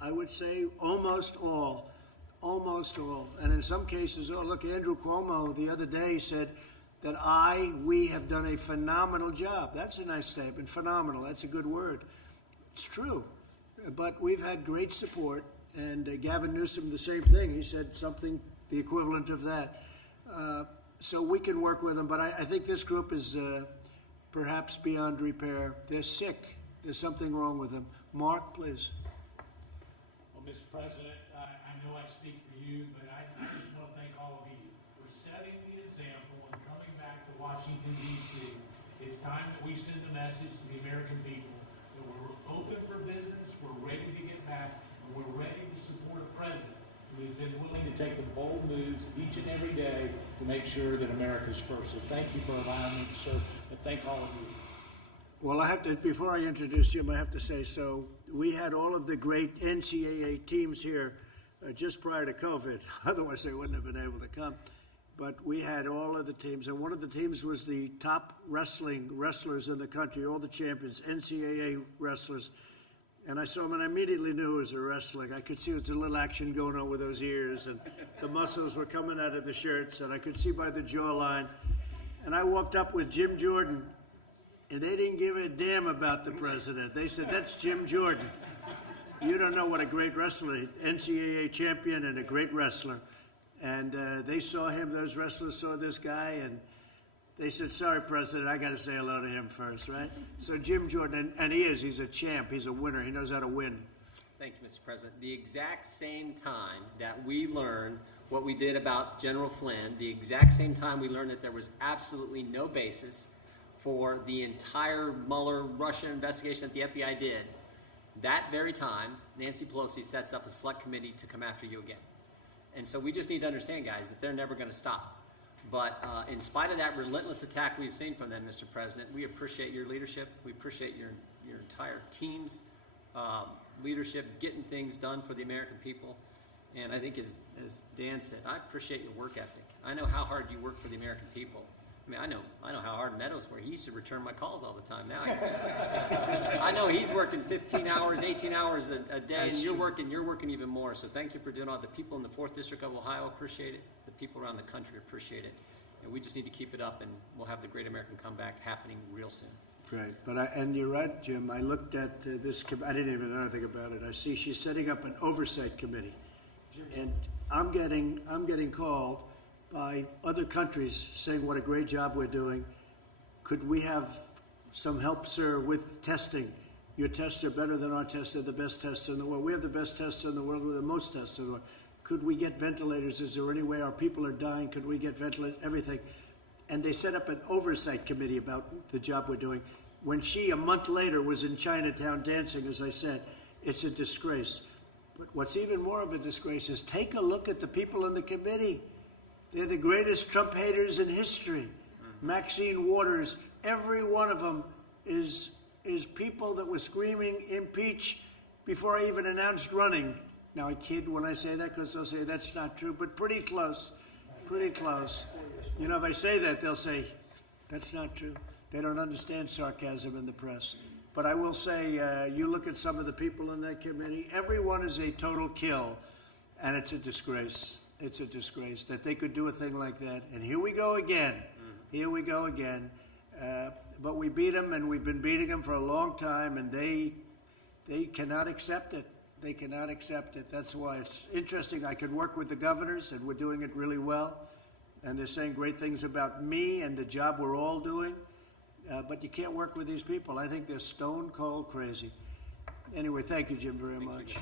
I would say almost all. And in some cases, look, Andrew Cuomo the other day said that we have done a phenomenal job. That's a nice statement. Phenomenal. That's a good word. It's true. But we've had great support. And Gavin Newsom, the same thing. He said something, the equivalent of that. So we can work with them. But I think this group is perhaps beyond repair. They're sick. There's something wrong with them. Mark, please. Well, Mr. President, I know I speak for you, but I just want to thank all of you for setting the example and coming back to Washington, D.C. It's time that we send a message to the American people that we're open for business, we're ready to get back, and we're ready to support a president who has been willing to take the bold moves each and every day to make sure that America's first. So thank you for allowing me to serve, and thank all of you. Well, I have to, before I introduce Jim, I have to say, so we had all of the great NCAA teams here just prior to COVID. Otherwise, they wouldn't have been able to come. But we had all of the teams, and one of the teams was the top wrestlers in the country, all the champions, NCAA wrestlers. And I saw him, and I immediately knew it was a wrestling. I could see there was a little action going on with those ears, and the muscles were coming out of the shirts, and I could see by the jawline. And I walked up with Jim Jordan, and they didn't give a damn about the president. They said, that's Jim Jordan. You don't know what a great wrestler, NCAA champion and a great wrestler. And they saw him, those wrestlers saw this guy, and they said, sorry, President, I got to say hello to him first, right? So Jim Jordan, and he's a champ. He's a winner. He knows how to win. Thank you, Mr. President. The exact same time that we learned what we did about General Flynn, the exact same time we learned that there was absolutely no basis for the entire Mueller Russia investigation that the FBI did, that very time, Nancy Pelosi sets up a select committee to come after you again. And so we just need to understand, guys, that they're never going to stop. But in spite of that relentless attack we've seen from them, Mr. President, we appreciate your leadership. We appreciate your entire team's leadership, getting things done for the American people. And I think, as Dan said, I appreciate your work ethic. I know how hard you work for the American people. I mean, I know how hard Meadows works. He used to return my calls all the time. Now I know he's working 15 hours, 18 hours a day, and you're working even more. So thank you for doing all. The people in the 4th District of Ohio appreciate it. The people around the country appreciate it. And we just need to keep it up, and we'll have the great American comeback happening real soon. Great. And you're right, Jim. I looked at this. I didn't even know anything about it. I see she's setting up an oversight committee, and I'm getting called by other countries saying what a great job we're doing. Could we have some help, sir, with testing? Your tests are better than our tests. They're the best tests in the world. We have the best tests in the world. We're the most tests in the world. Could we get ventilators? Is there any way our people are dying? Could we get ventilators? Everything. And they set up an oversight committee about the job we're doing. When she, a month later, was in Chinatown dancing, as I said, it's a disgrace. But what's even more of a disgrace is take a look at the people in the committee. They're the greatest Trump haters in history. Maxine Waters, every one of them is people that were screaming impeach before I even announced running. Now I kid when I say that because they'll say that's not true, but pretty close, pretty close. You know, if I say that, they'll say that's not true. They don't understand sarcasm in the press. But I will say, you look at some of the people in that committee, everyone is a total kill, and it's a disgrace. It's a disgrace that they could do a thing like that. And here we go again. Here we go again. but we beat them, and we've been beating them for a long time, and they cannot accept it. They cannot accept it. That's why it's interesting. I could work with the governors, and we're doing it really well, and they're saying great things about me and the job we're all doing, but you can't work with these people. I think they're stone cold crazy. Anyway, thank you, Jim, very much.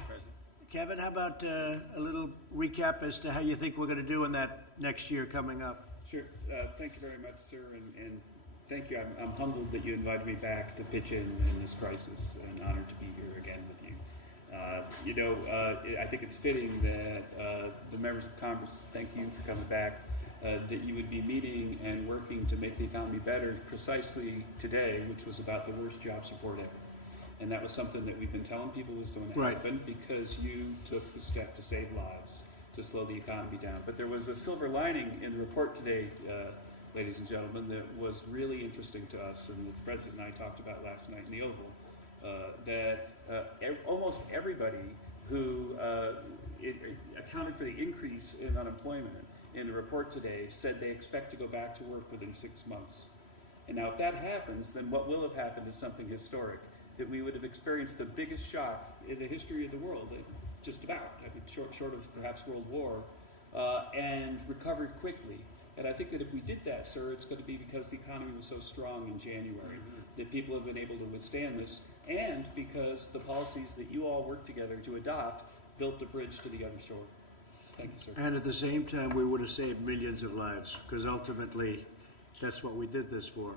Kevin, how about a little recap as to how you think we're going to do in that next year coming up? Sure. Thank you very much, sir, and thank you. I'm humbled that you invited me back to pitch in this crisis, and honored to be here again with you. I think it's fitting that the members of Congress, thank you for coming back, that you would be meeting and working to make the economy better precisely today, which was about the worst jobs report ever. And that was something that we've been telling people was going to happen because you took the step to save lives, to slow the economy down. But there was a silver lining in the report today, ladies and gentlemen, that was really interesting to us, and the President and I talked about last night in the Oval, that almost everybody who accounted for the increase in unemployment in the report today said they expect to go back to work within 6 months. And now if that happens, then what will have happened is something historic, that we would have experienced the biggest shock in the history of the world, just about, short of perhaps World War, and recovered quickly. And I think that if we did that, sir, it's going to be because the economy was so strong in January that people have been able to withstand this, and because the policies that you all worked together to adopt built the bridge to the other shore. Thank you, sir. And at the same time, we would have saved millions of lives, because ultimately, that's what we did this for.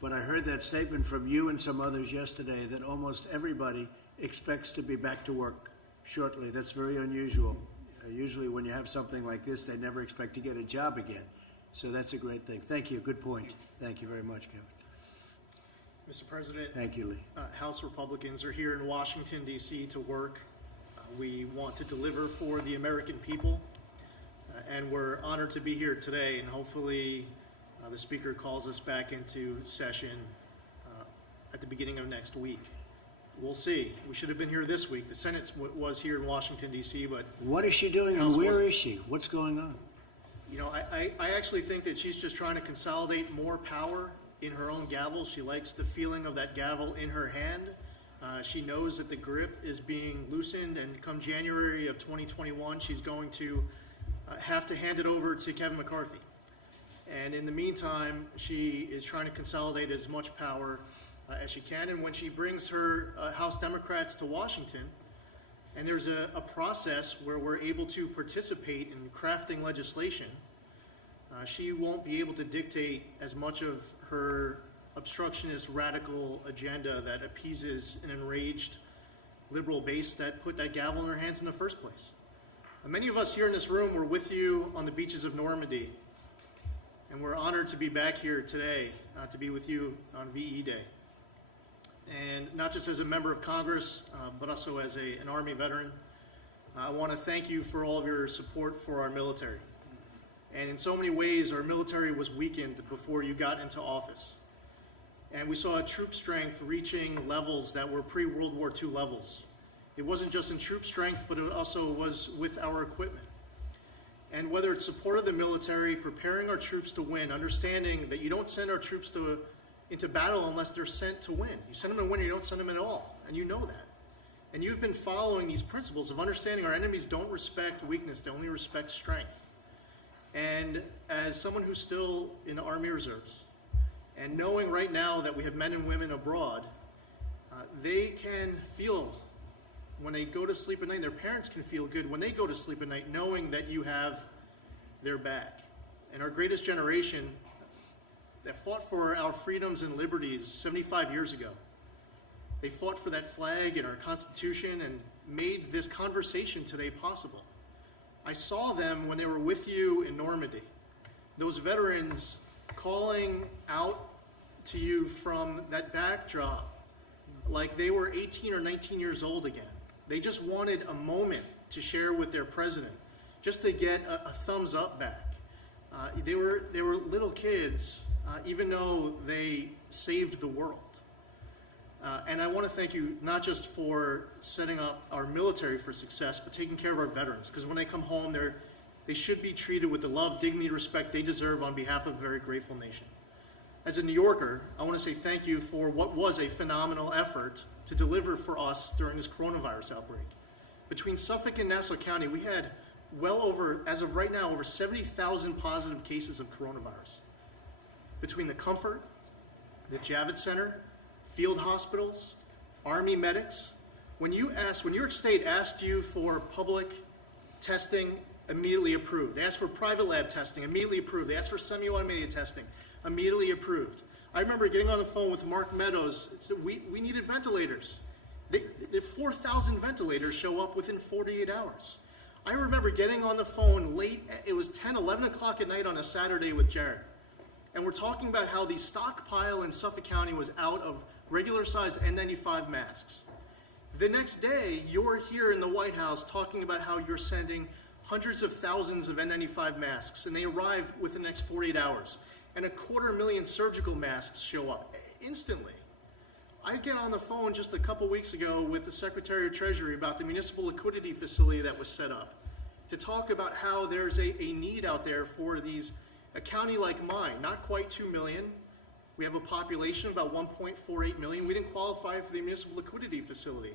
But I heard that statement from you and some others yesterday that almost everybody expects to be back to work shortly. That's very unusual. Usually when you have something like this, they never expect to get a job again. So that's a great thing. Thank you. Good point. Thank you very much, Kevin. Mr. President. Thank you, Lee. House Republicans are here in Washington, D.C. to work. We want to deliver for the American people, and we're honored to be here today, and hopefully the Speaker calls us back into session at the beginning of next week. We'll see. We should have been here this week. The Senate was here in Washington, D.C., but... What is she doing, and where is she? What's going on? You know, I actually think that she's just trying to consolidate more power in her own gavel. She likes the feeling of that gavel in her hand. She knows that the grip is being loosened, and come January of 2021, she's going to have to hand it over to Kevin McCarthy. And in the meantime, she is trying to consolidate as much power as she can. And when she brings her House Democrats to Washington, and there's a process where we're able to participate in crafting legislation, she won't be able to dictate as much of her obstructionist radical agenda that appeases an enraged liberal base that put that gavel in her hands in the first place. Many of us here in this room were with you on the beaches of Normandy, and we're honored to be back here today to be with you on VE Day. And not just as a member of Congress, but also as an Army veteran, I want to thank you for all of your support for our military. And in so many ways, our military was weakened before you got into office. And we saw troop strength reaching levels that were pre-World War II levels. It wasn't just in troop strength, but it also was with our equipment. And whether it's support of the military, preparing our troops to win, understanding that you don't send our troops into battle unless they're sent to win. You send them to win or you don't send them at all, and you know that. And you've been following these principles of understanding our enemies don't respect weakness, they only respect strength. And as someone who's still in the Army Reserves, and knowing right now that we have men and women abroad, they can feel when they go to sleep at night, and their parents can feel good when they go to sleep at night, knowing that you have their back. And our greatest generation that fought for our freedoms and liberties 75 years ago, they fought for that flag and our Constitution and made this conversation today possible. I saw them when they were with you in Normandy. Those veterans calling out to you from that backdrop like they were 18 or 19 years old again. They just wanted a moment to share with their president, just to get a thumbs up back. They were little kids, even though they saved the world. And I want to thank you not just for setting up our military for success, but taking care of our veterans. Because when they come home, they should be treated with the love, dignity, respect they deserve on behalf of a very grateful nation. as a New Yorker, I want to say thank you for what was a phenomenal effort to deliver for us during this coronavirus outbreak. Between Suffolk and Nassau County, we had well over, as of right now, over 70,000 positive cases of coronavirus. Between the Comfort, the Javits Center, field hospitals, Army medics, when New York State asked you for public testing, immediately approved. They asked for private lab testing, immediately approved. They asked for semi-automated testing, immediately approved. I remember getting on the phone with Mark Meadows. We needed ventilators. The 4,000 ventilators show up within 48 hours. I remember getting on the phone late, it was 10, 11 o'clock at night on a Saturday with Jared. And we're talking about how the stockpile in Suffolk County was out of regular-sized N95 masks. The next day, you're here in the White House talking about how you're sending hundreds of thousands of N95 masks, and they arrive within the next 48 hours. And 250,000 surgical masks show up instantly. I get on the phone just a couple weeks ago with the Secretary of Treasury about the municipal liquidity facility that was set up to talk about how there's a need out there for a county like mine, not quite 2 million. We have a population of about 1.48 million. We didn't qualify for the municipal liquidity facility.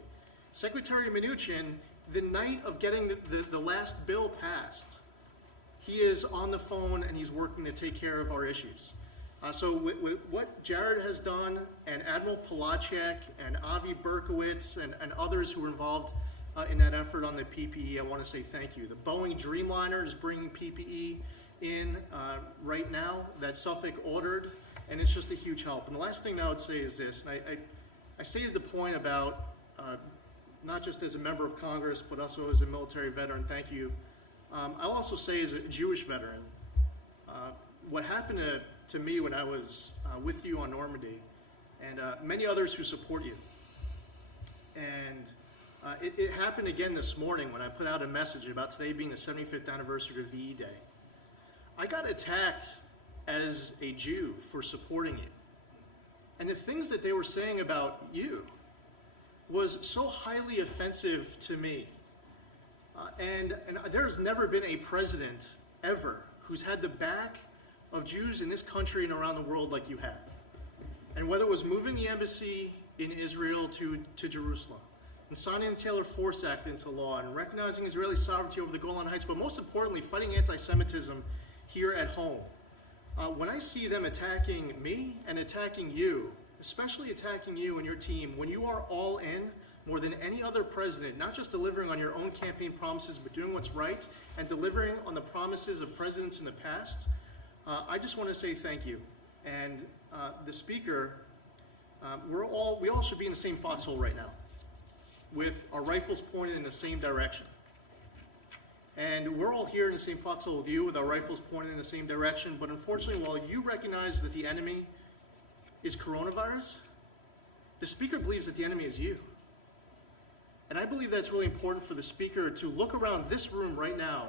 Secretary Mnuchin, the night of getting the last bill passed, he is on the phone and he's working to take care of our issues. So with what Jared has done, and Admiral Polacek and Avi Berkowitz and others who were involved in that effort on the PPE, I want to say thank you. The Boeing Dreamliner is bringing PPE in right now that Suffolk ordered, and it's just a huge help. And the last thing I would say is this, and I stated the point about not just as a member of Congress, but also as a military veteran, thank you. I'll also say as a Jewish veteran, what happened to me when I was with you on Normandy, and many others who support you. And it happened again this morning when I put out a message about today being the 75th anniversary of VE Day. I got attacked as a Jew for supporting you. And the things that they were saying about you was so highly offensive to me. And there's never been a president ever who's had the back of Jews in this country and around the world like you have. And whether it was moving the embassy in Israel to Jerusalem, and signing the Taylor Force Act into law, and recognizing Israeli sovereignty over the Golan Heights, but most importantly, fighting anti-Semitism here at home. When I see them attacking me and attacking you, especially attacking you and your team, when you are all in, more than any other president, not just delivering on your own campaign promises, but doing what's right and delivering on the promises of presidents in the past, I just want to say thank you. And the Speaker, we all should be in the same foxhole right now, with our rifles pointed in the same direction. And we're all here in the same foxhole with you, with our rifles pointed in the same direction. But unfortunately, while you recognize that the enemy is coronavirus, the Speaker believes that the enemy is you. And I believe that's really important for the Speaker to look around this room right now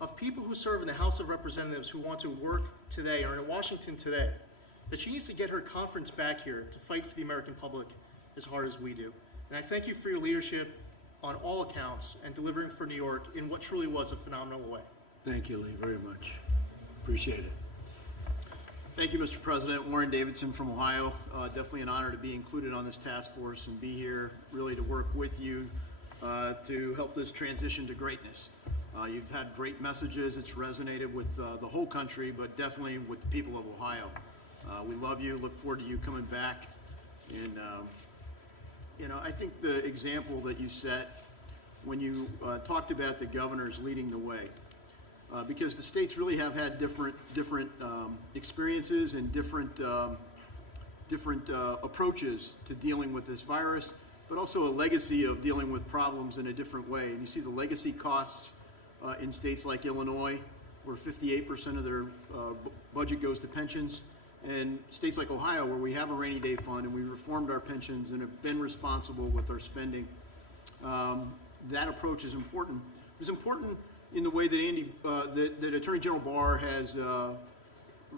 of people who serve in the House of Representatives who want to work today or in Washington today, that she needs to get her conference back here to fight for the American public as hard as we do. And I thank you for your leadership on all accounts and delivering for New York in what truly was a phenomenal way. Thank you, Lee, very much. Appreciate it. Thank you, Mr. President. Warren Davidson from Ohio. Definitely an honor to be included on this task force and be here really to work with you to help this transition to greatness. You've had great messages. It's resonated with the whole country, but definitely with the people of Ohio. We love you. Look forward to you coming back. And, I think the example that you set when you talked about the governors leading the way, because the states really have had different experiences and different approaches to dealing with this virus, but also a legacy of dealing with problems in a different way. And you see the legacy costs in states like Illinois, where 58% of their budget goes to pensions, and states like Ohio, where we have a rainy day fund and we reformed our pensions and have been responsible with our spending. That approach is important. It's important in the way that that Attorney General Barr has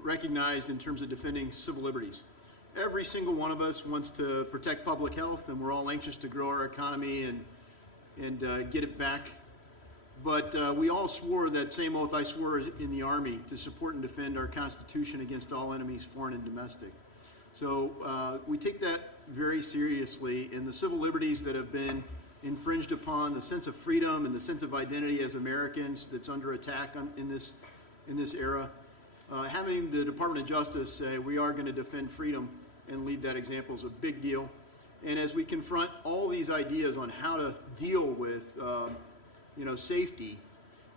recognized in terms of defending civil liberties. Every single one of us wants to protect public health, and we're all anxious to grow our economy and get it back But we all swore that same oath I swore in the Army to support and defend our Constitution against all enemies, foreign and domestic. So we take that very seriously, and the civil liberties that have been infringed upon, the sense of freedom and the sense of identity as Americans that's under attack in this era. Having the Department of Justice say we are going to defend freedom and lead that example is a big deal. And as we confront all these ideas on how to deal with safety,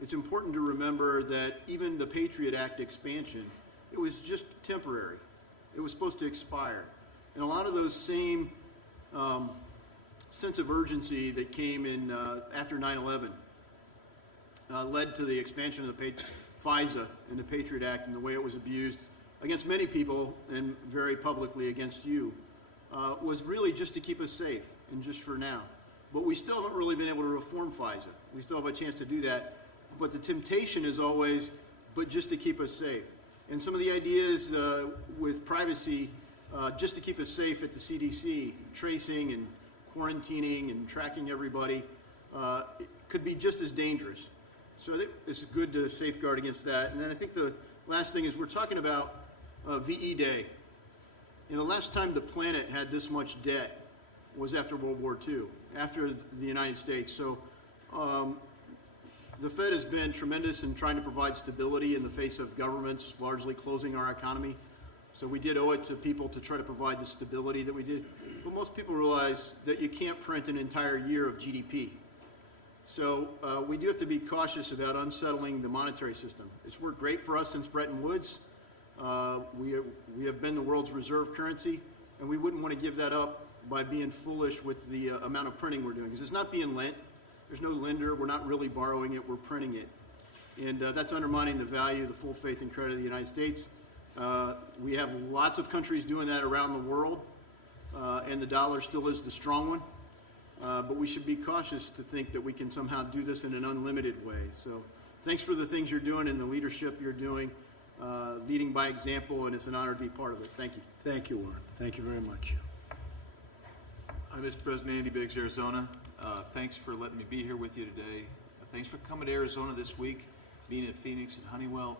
it's important to remember that even the Patriot Act expansion, it was just temporary. It was supposed to expire. And a lot of those same sense of urgency that came in after 9/11 led to the expansion of the FISA and the Patriot Act and the way it was abused against many people and very publicly against you was really just to keep us safe and just for now. But we still haven't really been able to reform FISA. We still have a chance to do that. But the temptation is always, but just to keep us safe. And some of the ideas with privacy, just to keep us safe at the CDC, tracing and quarantining and tracking everybody, it could be just as dangerous. So I think it's good to safeguard against that. And then I think the last thing is we're talking about VE Day. The last time the planet had this much debt was after World War II, after the United States. So the Fed has been tremendous in trying to provide stability in the face of governments largely closing our economy. So we did owe it to people to try to provide the stability that we did. But most people realize that you can't print an entire year of GDP. So we do have to be cautious about unsettling the monetary system. It's worked great for us since Bretton Woods. We have been the world's reserve currency, and we wouldn't want to give that up by being foolish with the amount of printing we're doing. Because it's not being lent. There's no lender. We're not really borrowing it. We're printing it. And that's undermining the value, the full faith and credit of the United States. We have lots of countries doing that around the world, and the dollar still is the strong one. But we should be cautious to think that we can somehow do this in an unlimited way. So thanks for the things you're doing and the leadership you're doing, leading by example, and it's an honor to be part of it. Thank you. Thank you, Warren. Thank you very much. Hi, Mr. President, Andy Biggs, Arizona. Thanks for letting me be here with you today. Thanks for coming to Arizona this week, being at Phoenix and Honeywell.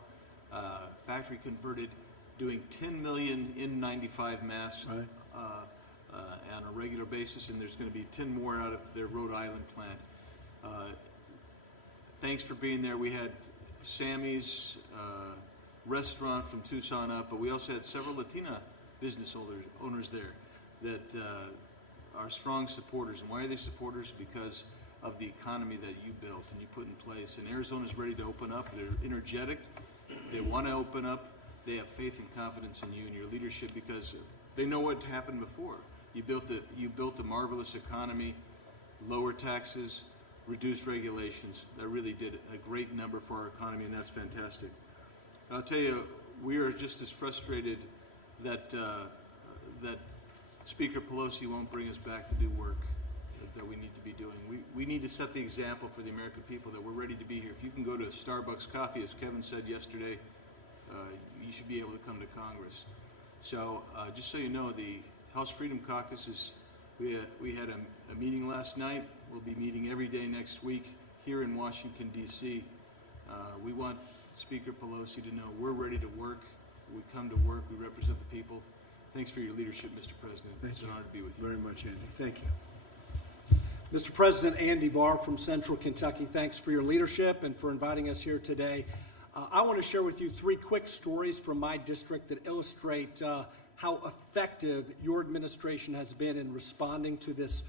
Factory converted, doing 10 million N95 masks on a regular basis, and there's going to be 10 more out of their Rhode Island plant. Thanks for being there. We had Sammy's restaurant from Tucson up, but we also had several Latina business owners there that are strong supporters. And why are they supporters? Because of the economy that you built and you put in place. And Arizona's ready to open up. They're energetic. They want to open up. They have faith and confidence in you and your leadership because they know what happened before. You built a marvelous economy, lower taxes, reduced regulations. That really did a great number for our economy, and that's fantastic. And I'll tell you, we are just as frustrated that that Speaker Pelosi won't bring us back to do work that we need to be doing. We need to set the example for the American people that we're ready to be here. If you can go to Starbucks coffee, as Kevin said yesterday, you should be able to come to Congress. So just so you know, the House Freedom Caucus we had a meeting last night. We'll be meeting every day next week here in Washington, D.C. We want Speaker Pelosi to know we're ready to work. We come to work. We represent the people. Thanks for your leadership, Mr. President. It's an honor to be with you. Very much, Andy. Thank you. Mr. President, Andy Barr from Central Kentucky, thanks for your leadership and for inviting us here today. I want to share with you 3 quick stories from my district that illustrate how effective your administration has been in responding to this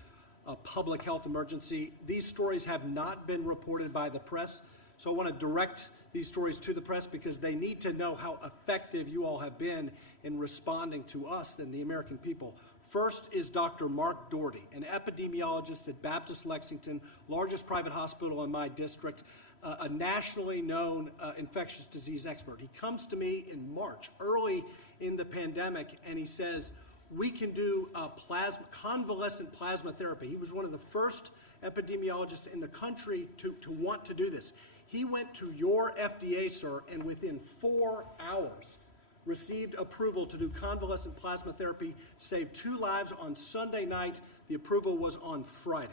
public health emergency. These stories have not been reported by the press, so I want to direct these stories to the press because they need to know how effective you all have been in responding to us and the American people. First is Dr. Mark Doherty, an epidemiologist at Baptist Lexington, largest private hospital in my district, a nationally known infectious disease expert. He comes to me in March, early in the pandemic, and he says, we can do convalescent plasma therapy. He was one of the first epidemiologists in the country to want to do this. He went to your FDA, sir, and within 4 hours received approval to do convalescent plasma therapy, saved 2 lives on Sunday night. The approval was on Friday.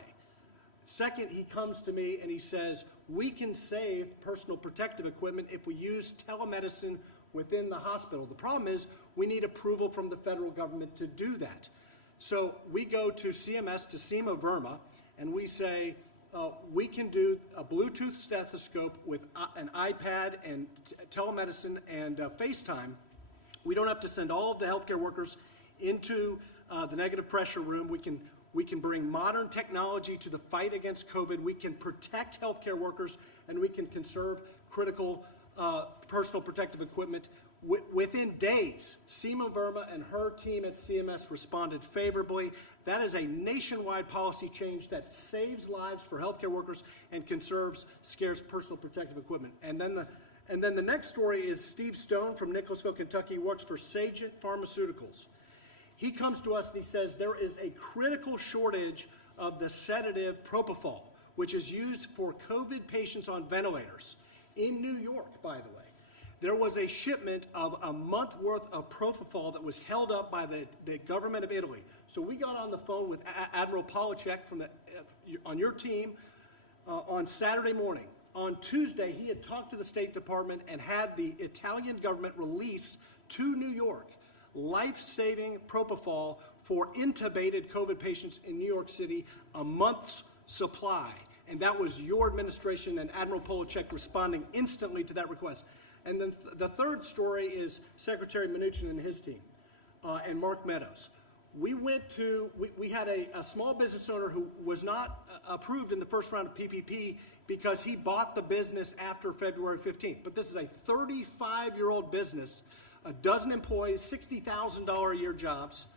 Second, he comes to me and he says, we can save personal protective equipment if we use telemedicine within the hospital. The problem is we need approval from the federal government to do that. So we go to CMS, to Seema Verma, and we say, we can do a Bluetooth stethoscope with an iPad and telemedicine and FaceTime. We don't have to send all of the healthcare workers into the negative pressure room. We can bring modern technology to the fight against COVID. We can protect healthcare workers, and we can conserve critical personal protective equipment. Within days, Seema Verma and her team at CMS responded favorably. That is a nationwide policy change that saves lives for healthcare workers and conserves scarce personal protective equipment. And then the next story is Steve Stone from Nicholasville, Kentucky, works for Sagent Pharmaceuticals. He comes to us and he says there is a critical shortage of the sedative propofol, which is used for COVID patients on ventilators. In New York, by the way, there was a shipment of a month worth of propofol that was held up by the government of Italy. So we got on the phone with Admiral Polachek on your team on Saturday morning. On Tuesday, he had talked to the State Department and had the Italian government release to New York life-saving propofol for intubated COVID patients in New York City, a month's supply. And that was your administration and Admiral Polachek responding instantly to that request. And then the third story is Secretary Mnuchin and his team, and Mark Meadows. We had a small business owner who was not approved in the first round of PPP because he bought the business after February 15th. But this is a 35-year-old business, a dozen employees, $60,000 a year jobs,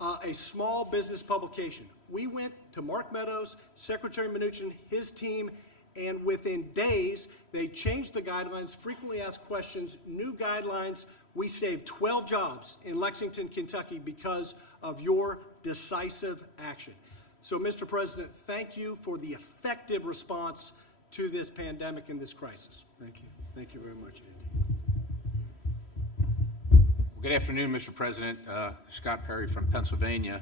a small business publication. We went to Mark Meadows, Secretary Mnuchin, his team, and within days, they changed the guidelines, frequently asked questions, new guidelines. We saved 12 jobs in Lexington, Kentucky because of your decisive action. So, Mr. President, thank you for the effective response to this pandemic and this crisis. Thank you. Thank you very much, Andy. Good afternoon, Mr. President. Scott Perry from Pennsylvania.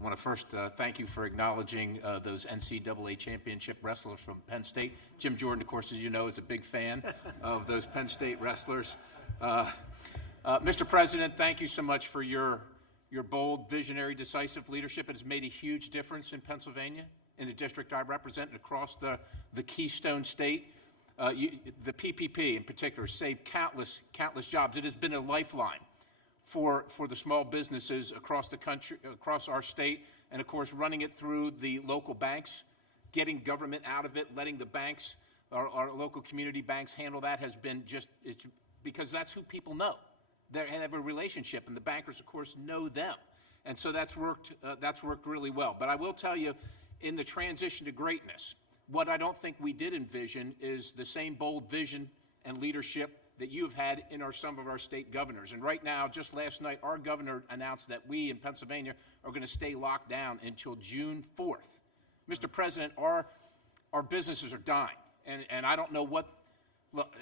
I want to first thank you for acknowledging those NCAA championship wrestlers from Penn State. Jim Jordan, of course, as you know, is a big fan of those Penn State wrestlers. Mr. President, thank you so much for your bold, visionary, decisive leadership. It has made a huge difference in Pennsylvania, in the district I represent, and across the Keystone State. The PPP in particular saved countless jobs. It has been a lifeline for the small businesses across the country, across our state, and of course running it through the local banks, getting government out of it, letting the banks, our local community banks handle that has been it's because that's who people know. They have a relationship, and the bankers, of course, know them. And so that's worked really well. But I will tell you, in the transition to greatness, what I don't think we did envision is the same bold vision and leadership that you've had in some of our state governors. And right now, just last night, our governor announced that we in Pennsylvania are going to stay locked down until June 4th. Mr. President, our businesses are dying. And I don't know what, look,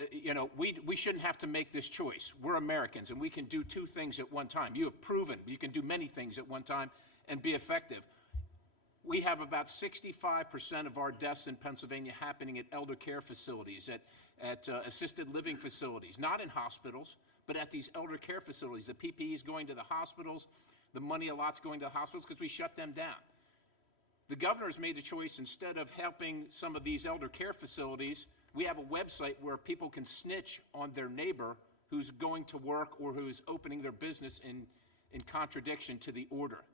we shouldn't have to make this choice. We're Americans, and we can do two things at one time. You have proven you can do many things at one time and be effective. We have about 65% of our deaths in Pennsylvania happening at elder care facilities, at assisted living facilities, not in hospitals, but at these elder care facilities. The PPE is going to the hospitals. The money a lot's going to the hospitals because we shut them down. The governor's made the choice, instead of helping some of these elder care facilities, we have a website where people can snitch on their neighbor who's going to work or who's opening their business in contradiction to the order.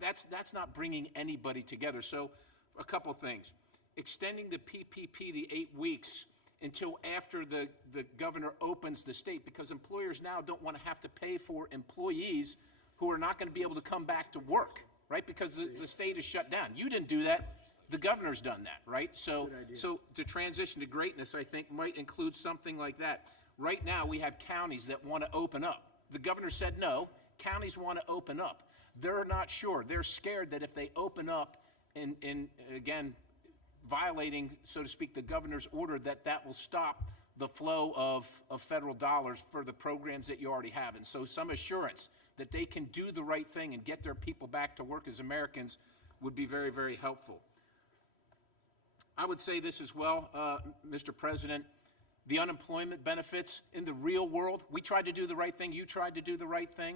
That's not bringing anybody together. So a couple things. Extending the PPP, the 8 weeks, until after the governor opens the state, because employers now don't want to have to pay for employees who are not going to be able to come back to work, right? Because the state is shut down. You didn't do that. The governor's done that, right? So the transition to greatness, I think, might include something like that. Right now, we have counties that want to open up. The governor said no. Counties want to open up. They're not sure. They're scared that if they open up in again, violating, so to speak, the governor's order, that will stop the flow of federal dollars for the programs that you already have. And so some assurance that they can do the right thing and get their people back to work as Americans would be very, very helpful. I would say this as well, Mr. President. The unemployment benefits in the real world, we tried to do the right thing, you tried to do the right thing.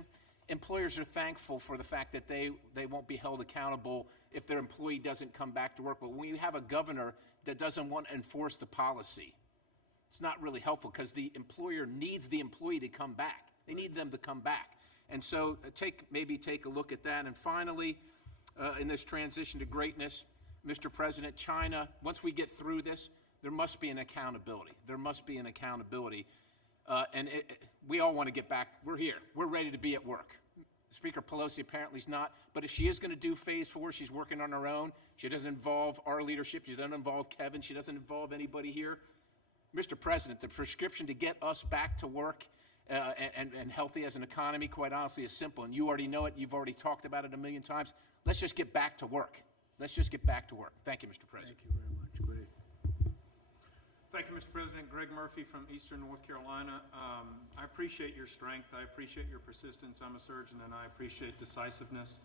Employers are thankful for the fact that they won't be held accountable if their employee doesn't come back to work. But when you have a governor that doesn't want to enforce the policy, it's not really helpful because the employer needs the employee to come back. They need them to come back. And so maybe take a look at that. And finally, in this transition to greatness, Mr. President, China, once we get through this, there must be an accountability. There must be an accountability. We all want to get back. We're here. We're ready to be at work. Speaker Pelosi apparently is not. But if she is going to do phase 4, she's working on her own. She doesn't involve our leadership. She doesn't involve Kevin. She doesn't involve anybody here. Mr. President, the prescription to get us back to work and healthy as an economy, quite honestly, is simple. And you already know it. You've already talked about it a million times. Let's just get back to work. Let's just get back to work. Thank you, Mr. President. Thank you very much. Great. Thank you, Mr. President. Greg Murphy from Eastern North Carolina. I appreciate your strength. I appreciate your persistence. I'm a surgeon, and I appreciate decisiveness.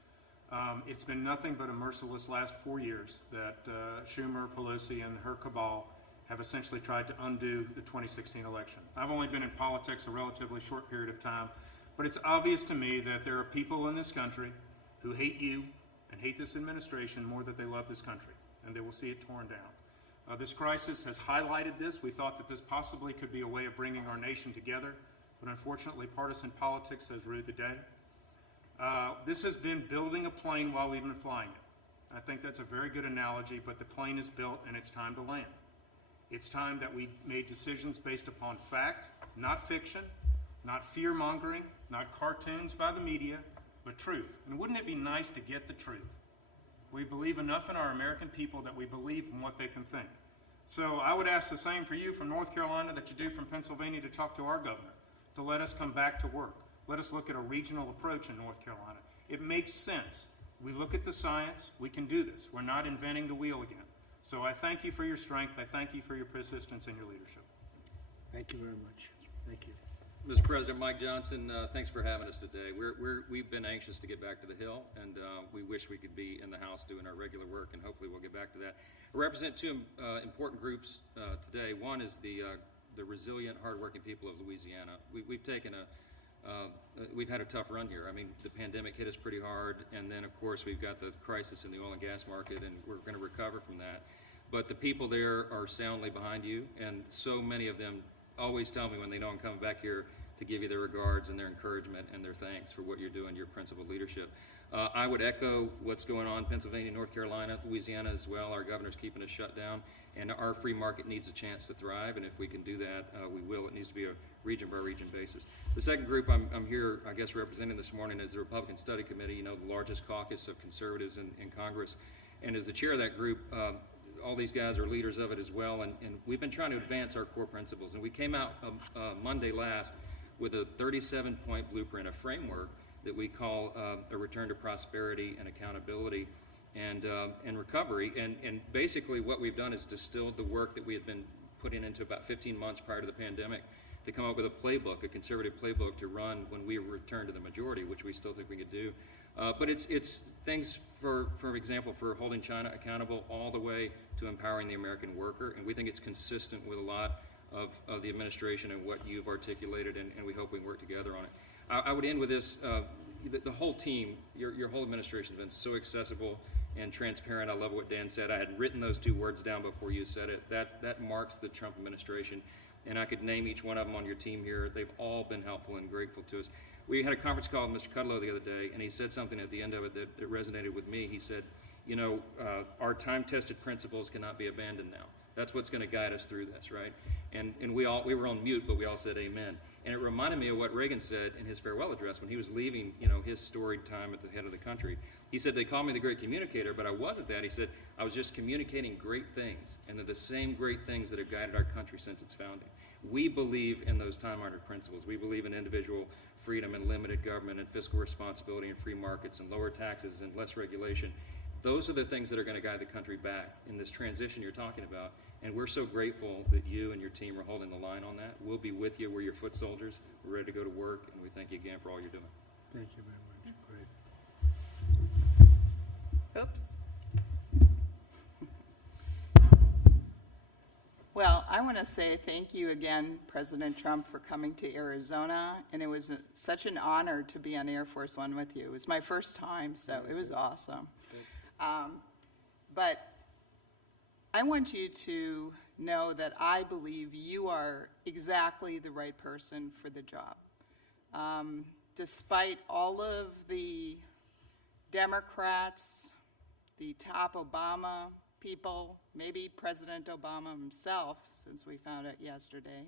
It's been nothing but a merciless last 4 years that Schumer, Pelosi, and her cabal have essentially tried to undo the 2016 election. I've only been in politics a relatively short period of time, but it's obvious to me that there are people in this country who hate you and hate this administration more than they love this country, and they will see it torn down. This crisis has highlighted this. We thought that this possibly could be a way of bringing our nation together, but unfortunately partisan politics has ruled the day. This has been building a plane while we've been flying it. I think that's a very good analogy, but the plane is built and it's time to land. It's time that we made decisions based upon fact, not fiction, not fear-mongering, not cartoons by the media, but truth. And wouldn't it be nice to get the truth? We believe enough in our American people that we believe in what they can think. So I would ask the same for you from North Carolina that you do from Pennsylvania to talk to our governor, to let us come back to work. Let us look at a regional approach in North Carolina. It makes sense. We look at the science. We can do this. We're not inventing the wheel again. So I thank you for your strength. I thank you for your persistence and your leadership. Thank you very much. Thank you. Mr. President, Mike Johnson, thanks for having us today. We've been anxious to get back to the Hill, and we wish we could be in the House doing our regular work, and hopefully we'll get back to that. I represent two important groups today. One is the resilient, hardworking people of Louisiana. We've had a tough run here. I mean, the pandemic hit us pretty hard, and then, of course, we've got the crisis in the oil and gas market, and we're going to recover from that. But the people there are soundly behind you, and so many of them always tell me when they know I'm coming back here to give you their regards and their encouragement and their thanks for what you're doing, your principled leadership. I would echo what's going on in Pennsylvania, North Carolina, Louisiana as well. Our governor's keeping us shut down, and our free market needs a chance to thrive, and if we can do that, we will. It needs to be a region-by-region basis. The second group I'm here, I guess, representing this morning is the Republican Study Committee, you know, the largest caucus of conservatives in Congress. And as the chair of that group, all these guys are leaders of it as well, and we've been trying to advance our core principles. And we came out Monday last with a 37-point blueprint, a framework that we call a return to prosperity and accountability and recovery. And basically what we've done is distilled the work that we had been putting into about 15 months prior to the pandemic to come up with a playbook, a conservative playbook to run when we return to the majority, which we still think we could do. But it's things, for example, for holding China accountable all the way to empowering the American worker. And we think it's consistent with a lot of the administration and what you've articulated, and we hope we can work together on it. I would end with this. The whole team, your whole administration has been so accessible and transparent. I love what Dan said. I had written those two words down before you said it. That marks the Trump administration. And I could name each one of them on your team here. They've all been helpful and grateful to us. We had a conference call with Mr. Kudlow the other day, and he said something at the end of it that resonated with me. He said, you know, our time-tested principles cannot be abandoned now. That's what's going to guide us through this, right? And we were on mute, but we all said amen. And it reminded me of what Reagan said in his farewell address when he was leaving, you know, his storied time at the head of the country. He said, they call me the great communicator, but I wasn't that. He said, I was just communicating great things, and they're the same great things that have guided our country since its founding. We believe in those time-honored principles. We believe in individual freedom and limited government and fiscal responsibility and free markets and lower taxes and less regulation. Those are the things that are going to guide the country back in this transition you're talking about. And we're so grateful that you and your team are holding the line on that. We'll be with you. We're your foot soldiers. We're ready to go to work, and we thank you again for all you're doing. Thank you very much. Great. Oops. I want to say thank you again, President Trump, for coming to Arizona, and it was such an honor to be on Air Force One with you. It was my first time, so it was awesome. But I want you to know that I believe you are exactly the right person for the job. Despite all of the Democrats, the top Obama people, maybe President Obama himself, since we found out yesterday,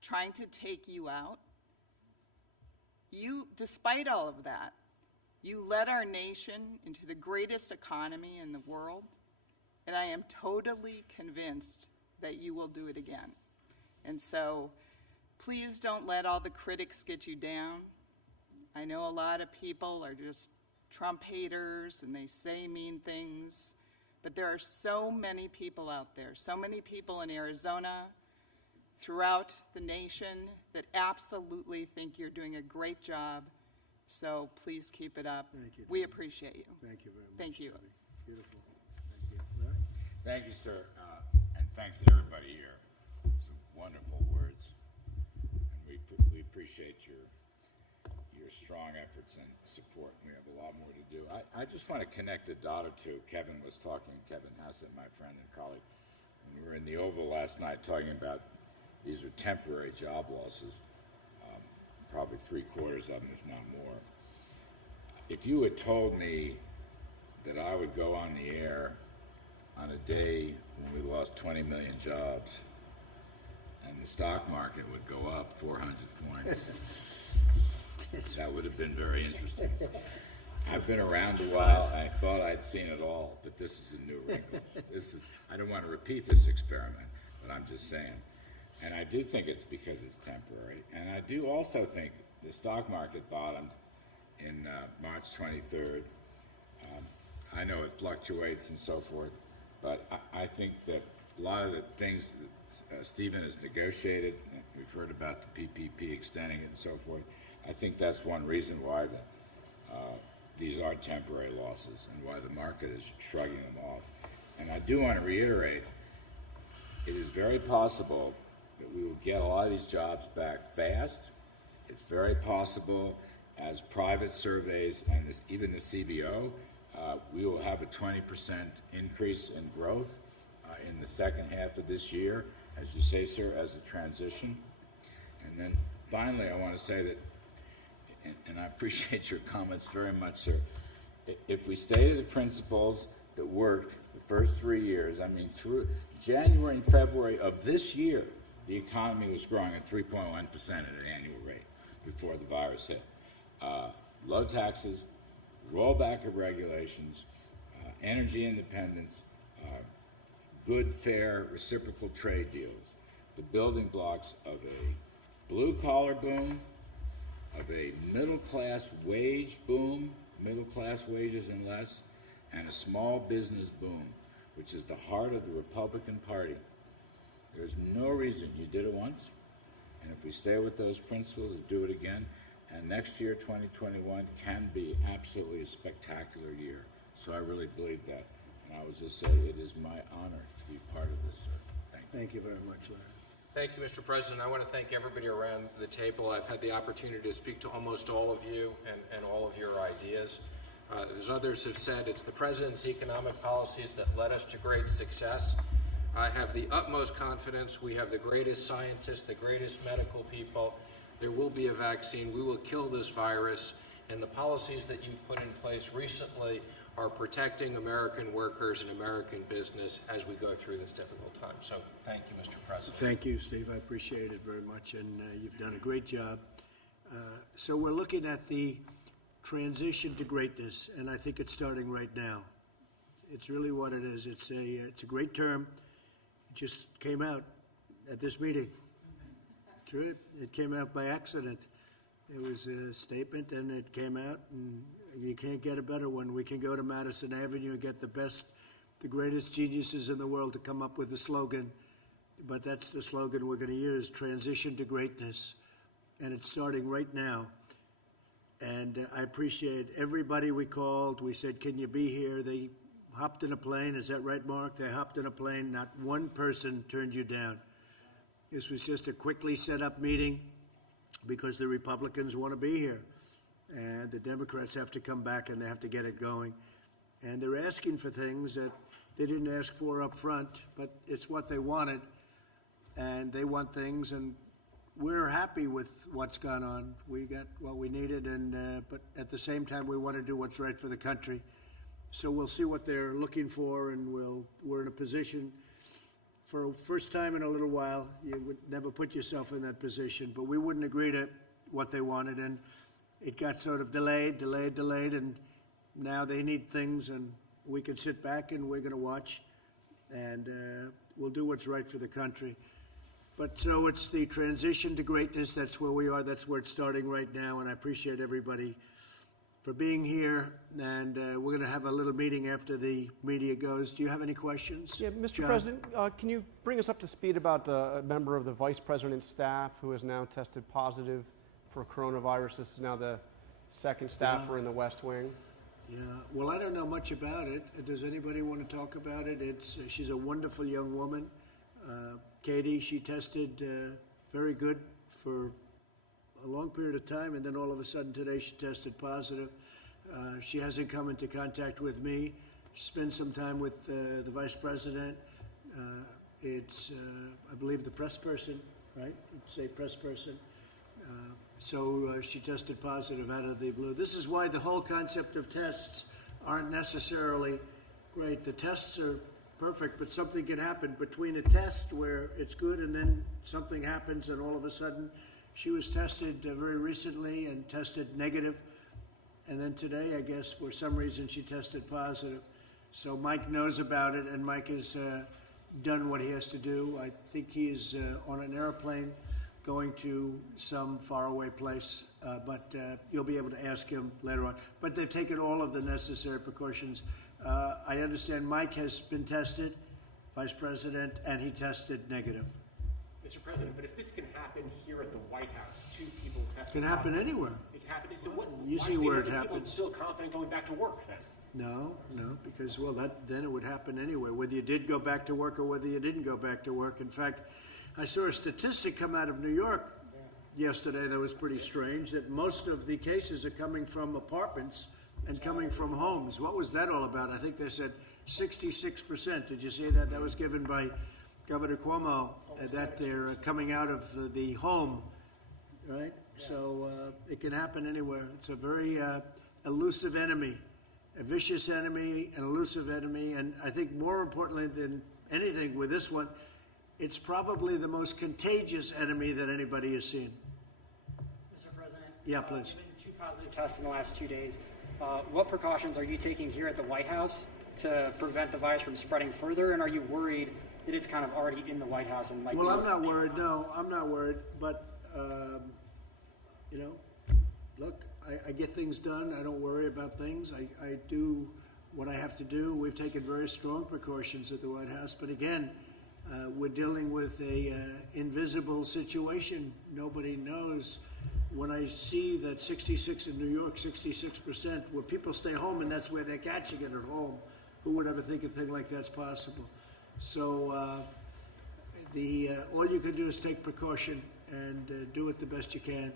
trying to take you out, despite all of that, you led our nation into the greatest economy in the world, and I am totally convinced that you will do it again. And so please don't let all the critics get you down. I know a lot of people are just Trump haters and they say mean things, but there are so many people out there, so many people in Arizona, throughout the nation, that absolutely think you're doing a great job. So please keep it up. Thank you. We appreciate you. Thank you very much. Thank you. Beautiful. Thank you. Larry? Thank you, sir, and thanks to everybody here. Some wonderful words, and we appreciate your strong efforts and support. We have a lot more to do. I just want to connect a dot or two. Kevin Hassett, my friend and colleague, we were in the Oval last night talking about these are temporary job losses, probably 3/4 of them, if not more. If you had told me that I would go on the air on a day when we lost 20 million jobs and the stock market would go up 400 points, that would have been very interesting. I've been around a while. I thought I'd seen it all, but this is a new wrinkle. I don't want to repeat this experiment, but I'm just saying. And I do think it's because it's temporary. And I do also think the stock market bottomed in March 23rd. I know it fluctuates and so forth, but I think that a lot of the things that Stephen has negotiated, we've heard about the PPP extending it and so forth, I think that's one reason why these are temporary losses and why the market is shrugging them off. And I do want to reiterate, it is very possible that we will get a lot of these jobs back fast. It's very possible, as private surveys and even the CBO, we will have a 20% increase in growth in the second half of this year, as you say, sir, as a transition. And then finally, I want to say that, and I appreciate your comments very much, sir, if we stay to the principles that worked the first 3 years, I mean, through January and February of this year, the economy was growing at 3.1% at an annual rate before the virus hit. Low taxes, rollback of regulations, energy independence, good, fair, reciprocal trade deals, the building blocks of a blue-collar boom, of a middle-class wage boom, middle-class wages and less, and a small business boom, which is the heart of the Republican Party. There's no reason. You did it once, and if we stay with those principles, do it again, and next year, 2021, can be absolutely a spectacular year. So I really believe that, and I will just say it is my honor to be part of this, sir. Thank you. Thank you very much, Larry. Thank you, Mr. President. I want to thank everybody around the table. I've had the opportunity to speak to almost all of you and all of your ideas. As others have said, it's the President's economic policies that led us to great success. I have the utmost confidence. We have the greatest scientists, the greatest medical people. There will be a vaccine. We will kill this virus. And the policies that you've put in place recently are protecting American workers and American business as we go through this difficult time. So thank you, Mr. President. Thank you, Steve. I appreciate it very much, and you've done a great job. So we're looking at the transition to greatness, and I think it's starting right now. It's really what it is. It's a great term. It just came out at this meeting. True. It came out by accident. It was a statement, and it came out, and you can't get a better one. We can go to Madison Avenue and get the greatest geniuses in the world to come up with a slogan, but that's the slogan we're going to use, transition to greatness, and it's starting right now. And I appreciate everybody we called. We said, can you be here? They hopped in a plane. Is that right, Mark? They hopped in a plane. Not one person turned you down. This was just a quickly set up meeting because the Republicans want to be here. And the Democrats have to come back and they have to get it going. And they're asking for things that they didn't ask for up front, but it's what they wanted. And they want things, and we're happy with what's gone on. We got what we needed, but at the same time, we want to do what's right for the country. So we'll see what they're looking for, and we're in a position for first time in a little while. You would never put yourself in that position, but we wouldn't agree to what they wanted, and it got sort of delayed, and now they need things, and we can sit back and we're going to watch, and we'll do what's right for the country. But so it's the transition to greatness. That's where we are. That's where it's starting right now, and I appreciate everybody for being here, and we're going to have a little meeting after the media goes. Do you have any questions? Yeah, Mr. John? President, can you bring us up to speed about a member of the Vice President's staff who has now tested positive for coronavirus? This is now the second staffer in the West Wing. Yeah, well, I don't know much about it. Does anybody want to talk about it? She's a wonderful young woman. Katie, she tested very good for a long period of time, and then all of a sudden today she tested positive. She hasn't come into contact with me. She spent some time with the Vice President. It's, I believe, the press person, right? Say press person. So she tested positive out of the blue. This is why the whole concept of tests aren't necessarily great. The tests are perfect, but something can happen between a test where it's good and then something happens and all of a sudden she was tested very recently and tested negative. And then today, I guess, for some reason, she tested positive. So Mike knows about it, and Mike has done what he has to do. I think he is on an airplane going to some faraway place, but you'll be able to ask him later on. But they've taken all of the necessary precautions. I understand Mike has been tested, Vice President, and he tested negative. Mr. President, but if this can happen here at the White House, two people tested. It can happen anywhere. It can happen. So what? You why see should where the it American people happens. still confident going back to work then? No, because, well, then it would happen anyway, whether you did go back to work or whether you didn't go back to work. In fact, I saw a statistic come out of New York yesterday that was pretty strange, that most of the cases are coming from apartments and coming from homes. What was that all about? I think they said 66%. Did you see that? That was given by Governor Cuomo, that they're coming out of the home, right? Yeah. So it can happen anywhere. It's a very elusive enemy, a vicious enemy, an elusive enemy, and I think more importantly than anything with this one, it's probably the most contagious enemy that anybody has seen. Mr. President? Yeah, please. Given 2 positive tests in the last 2 days, what precautions are you taking here at the White House to prevent the virus from spreading further, and are you worried that it's kind of already in the White House and might Well, be... I'm not worried. No, I'm not worried. But, you know, look, I get things done. I don't worry about things. I do what I have to do. We've taken very strong precautions at the White House. But again, we're dealing with a invisible situation. Nobody knows. When I see that 66 in New York, 66%, where people stay home and that's where they're catching it at home, who would ever think a thing like that's possible? So all you can do is take precaution and do it the best you can.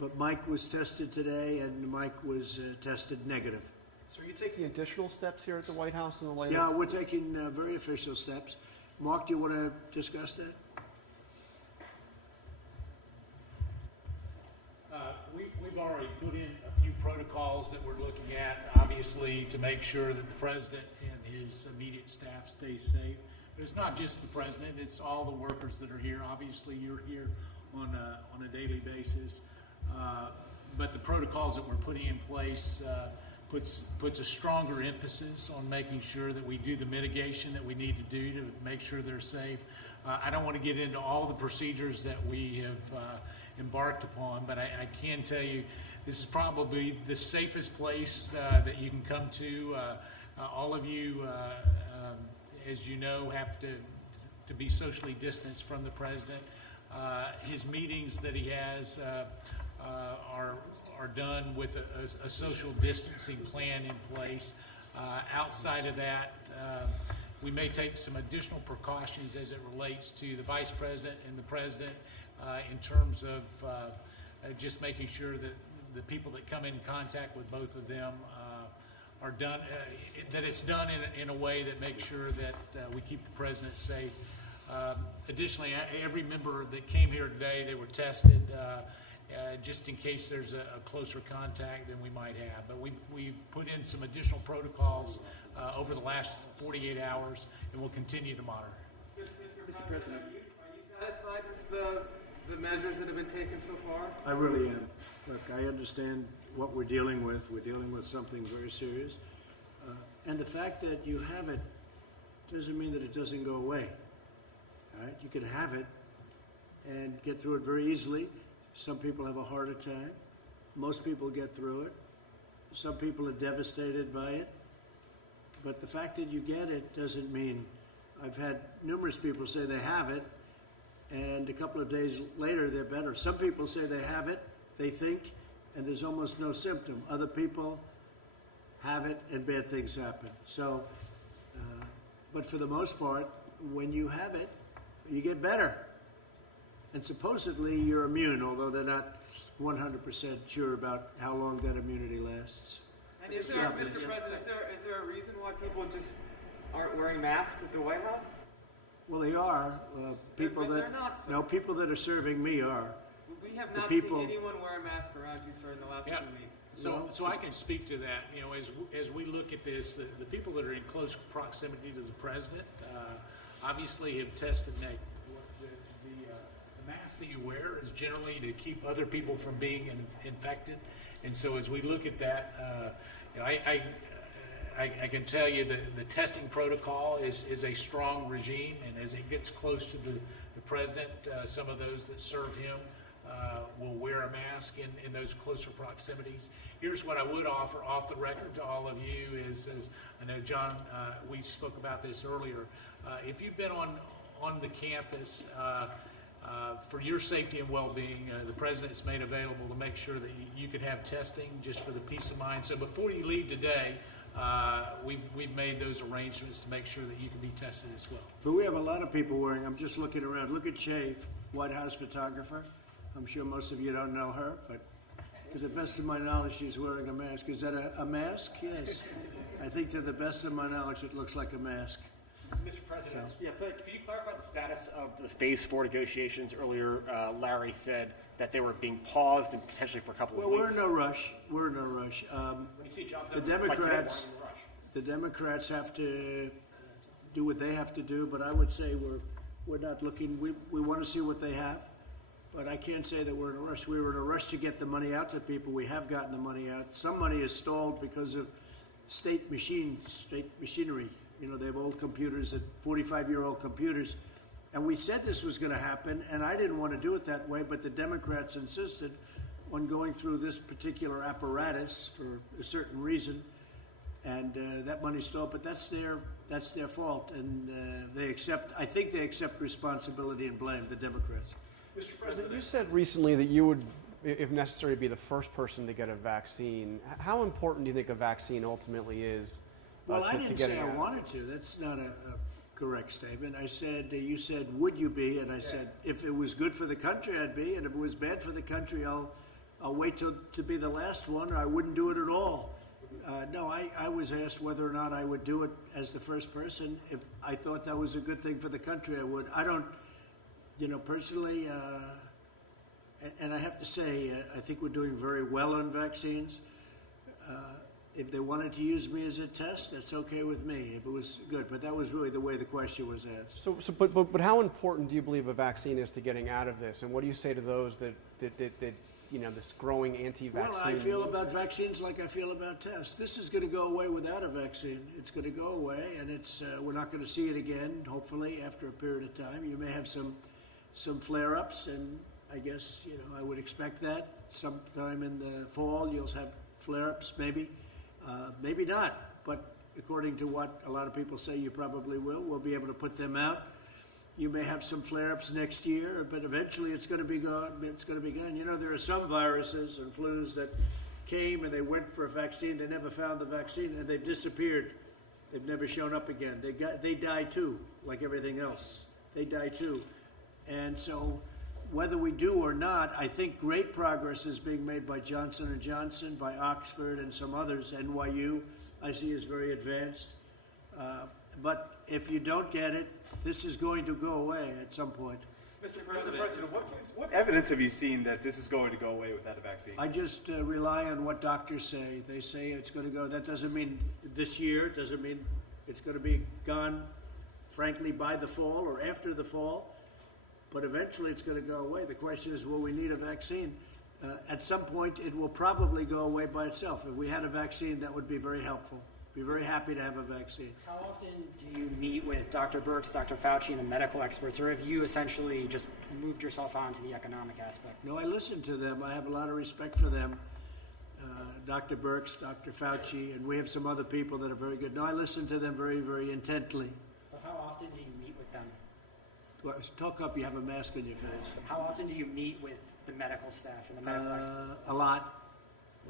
But Mike was tested today, and Mike was tested negative. So are you taking additional steps here at the White House in the light? Yeah, we're taking very official steps. Mark, do you want to discuss that? We've already put in a few protocols that we're looking at, obviously, to make sure that the president and his immediate staff stay safe. But it's not just the president; it's all the workers that are here. Obviously, you're here on a daily basis. But the protocols that we're putting in place puts a stronger emphasis on making sure that we do the mitigation that we need to do to make sure they're safe. I don't want to get into all the procedures that we have embarked upon, but I can tell you this is probably the safest place that you can come to. All of you, as you know, have to be socially distanced from the president. His meetings that he has are done with a social distancing plan in place. Outside of that, we may take some additional precautions as it relates to the vice president and the president in terms of just making sure that the people that come in contact with both of them are done, that it's done in a way that makes sure that we keep the president safe. Additionally, every member that came here today, they were tested just in case there's a closer contact than we might have. But we put in some additional protocols over the last 48 hours, and we'll continue to monitor. Mr. President, are you satisfied with the measures that have been taken so far? I really am. Look, I understand what we're dealing with. We're dealing with something very serious. And the fact that you have it doesn't mean that it doesn't go away. All right? You can have it and get through it very easily. Some people have a heart attack. Most people get through it. Some people are devastated by it. But the fact that you get it doesn't mean. I've had numerous people say they have it, and a couple of days later they're better. Some people say they have it, they think, and there's almost no symptom. Other people have it and bad things happen. So, but for the most part, when you have it, you get better. And supposedly you're immune, although they're not 100% sure about how long that immunity lasts. And is there, Mr. President, is there a reason why people just aren't wearing masks at the White House? Well, they are. People But that they're not, sir. no, people that are serving me are. We have The not people- seen anyone wear a mask around you, sir, in the last 2 weeks. So I can speak to that. You know, as we look at this, the people that are in close proximity to the president obviously have tested negative. The mask that you wear is generally to keep other people from being infected, and so as we look at that, you know, I can tell you that the testing protocol is a strong regime, and as it gets close to the president, some of those that serve him will wear a mask in those closer proximities. Here's what I would offer off the record to all of you is I know, John, we spoke about this earlier. If you've been on the campus for your safety and well-being, the president's made available to make sure that you could have testing just for the peace of mind. So before you leave today, we've made those arrangements to make sure that you can be tested as well. But we have a lot of people wearing. I'm just looking around. Look at Shave, White House photographer. I'm sure most of you don't know her, but to the best of my knowledge, she's wearing a mask. Is that a mask? Yes. I think to the best of my knowledge, it looks like a mask. Mr. President, could you clarify the status of the Phase 4 negotiations? Earlier, Larry said that they were being paused and potentially for a couple of Well, weeks. we're in no rush. We're in no rush. You see jobs The out there like today, Democrats, why are you in a rush? the Democrats have to do what they have to do, but I would say we're not looking. We want to see what they have, but I can't say that we're in a rush. We were in a rush to get the money out to people. We have gotten the money out. Some money is stalled because of state machinery. You know, they have old computers, 45-year-old computers. And we said this was going to happen, and I didn't want to do it that way, but the Democrats insisted on going through this particular apparatus for a certain reason, and that money stalled. But that's their fault, and I think they accept responsibility and blame, the Democrats. Mr. President, you said recently that you would, if necessary, be the first person to get a vaccine. How important do you think a vaccine ultimately is? Well, I to didn't getting say I out? wanted to. That's not a correct statement. I said, you said, would you be? And I said, if it was good for the country, I'd be. And if it was bad for the country, I'll wait to be the last one, or I wouldn't do it at all. No, I was asked whether or not I would do it as the first person. If I thought that was a good thing for the country, I would. I don't, personally, and I have to say, I think we're doing very well on vaccines. If they wanted to use me as a test, that's okay with me, if it was good. But that was really the way the question was asked. But how important do you believe a vaccine is to getting out of this? And what do you say to those that this growing anti-vaccine? Well, I feel about vaccines like I feel about tests. This is going to go away without a vaccine. It's going to go away, and we're not going to see it again, hopefully, after a period of time. You may have some flare-ups, and I guess, I would expect that. Sometime in the fall, you'll have flare-ups, maybe. Maybe not, but according to what a lot of people say, you probably will. We'll be able to put them out. You may have some flare-ups next year, but eventually it's going to be gone. It's going to be gone. There are some viruses and flus that came and they went for a vaccine, they never found the vaccine, and they've disappeared. They've never shown up again. They die too, like everything else. They die too. And so whether we do or not, I think great progress is being made by Johnson & Johnson, by Oxford and some others. NYU, I see, is very advanced. But if you don't get it, this is going to go away at some point. Mr. President, what evidence have you seen that this is going to go away without a vaccine? I just rely on what doctors say. They say it's going to go. That doesn't mean this year. It doesn't mean it's going to be gone, frankly, by the fall or after the fall. But eventually it's going to go away. The question is, will we need a vaccine? At some point, it will probably go away by itself. If we had a vaccine, that would be very helpful. Be very happy to have a vaccine. How often do you meet with Dr. Birx, Dr. Fauci, and the medical experts, or have you essentially just moved yourself on to the economic aspect? No, I listen to them. I have a lot of respect for them. Dr. Birx, Dr. Fauci, and we have some other people that are very good. No, I listen to them very, very intently. But how often do you meet with them? Well, talk up, you have a mask on your face. How often do you meet with the medical staff and the medical experts? A lot.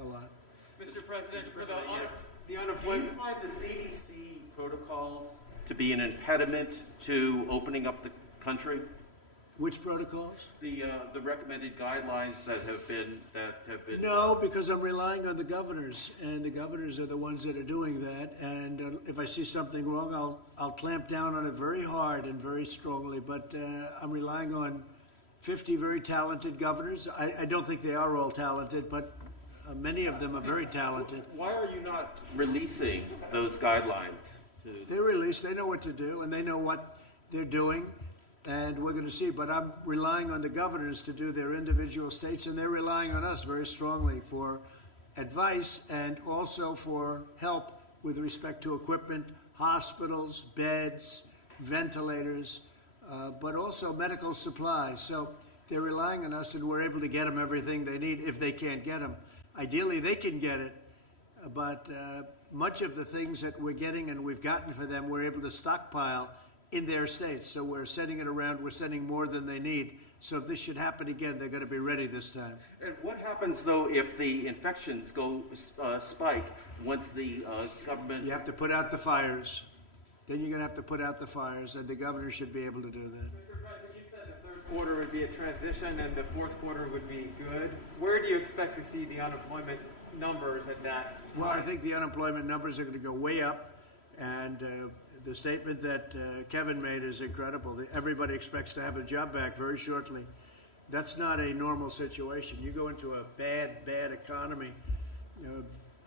A lot. Mr. President, for the unemployment, do you find the CDC protocols to be an impediment to opening up the country? Which protocols? The recommended guidelines that have been No, because I'm relying on the governors, and the governors are the ones that are doing that. And if I see something wrong, I'll clamp down on it very hard and very strongly. But I'm relying on 50 very talented governors. I don't think they are all talented, but many of them are very talented. Why are you not releasing those guidelines? They're released. They know what to do, and they know what they're doing. And we're going to see. But I'm relying on the governors to do their individual states, and they're relying on us very strongly for advice and also for help with respect to equipment, hospitals, beds, ventilators, but also medical supplies. So they're relying on us, and we're able to get them everything they need if they can't get them. Ideally, they can get it, but much of the things that we're getting and we've gotten for them, we're able to stockpile in their states. So we're sending it around. We're sending more than they need. So if this should happen again, they're going to be ready this time. And what happens, though, if the infections go spike once the government... You have to put out the fires. Then you're going to have to put out the fires, and the governor should be able to do that. Mr. President, you said the third quarter would be a transition and the fourth quarter would be good. Where do you expect to see the unemployment numbers at that time? Well, I think the unemployment numbers are going to go way up, and the statement that Kevin made is incredible. Everybody expects to have a job back very shortly. That's not a normal situation. You go into a bad economy,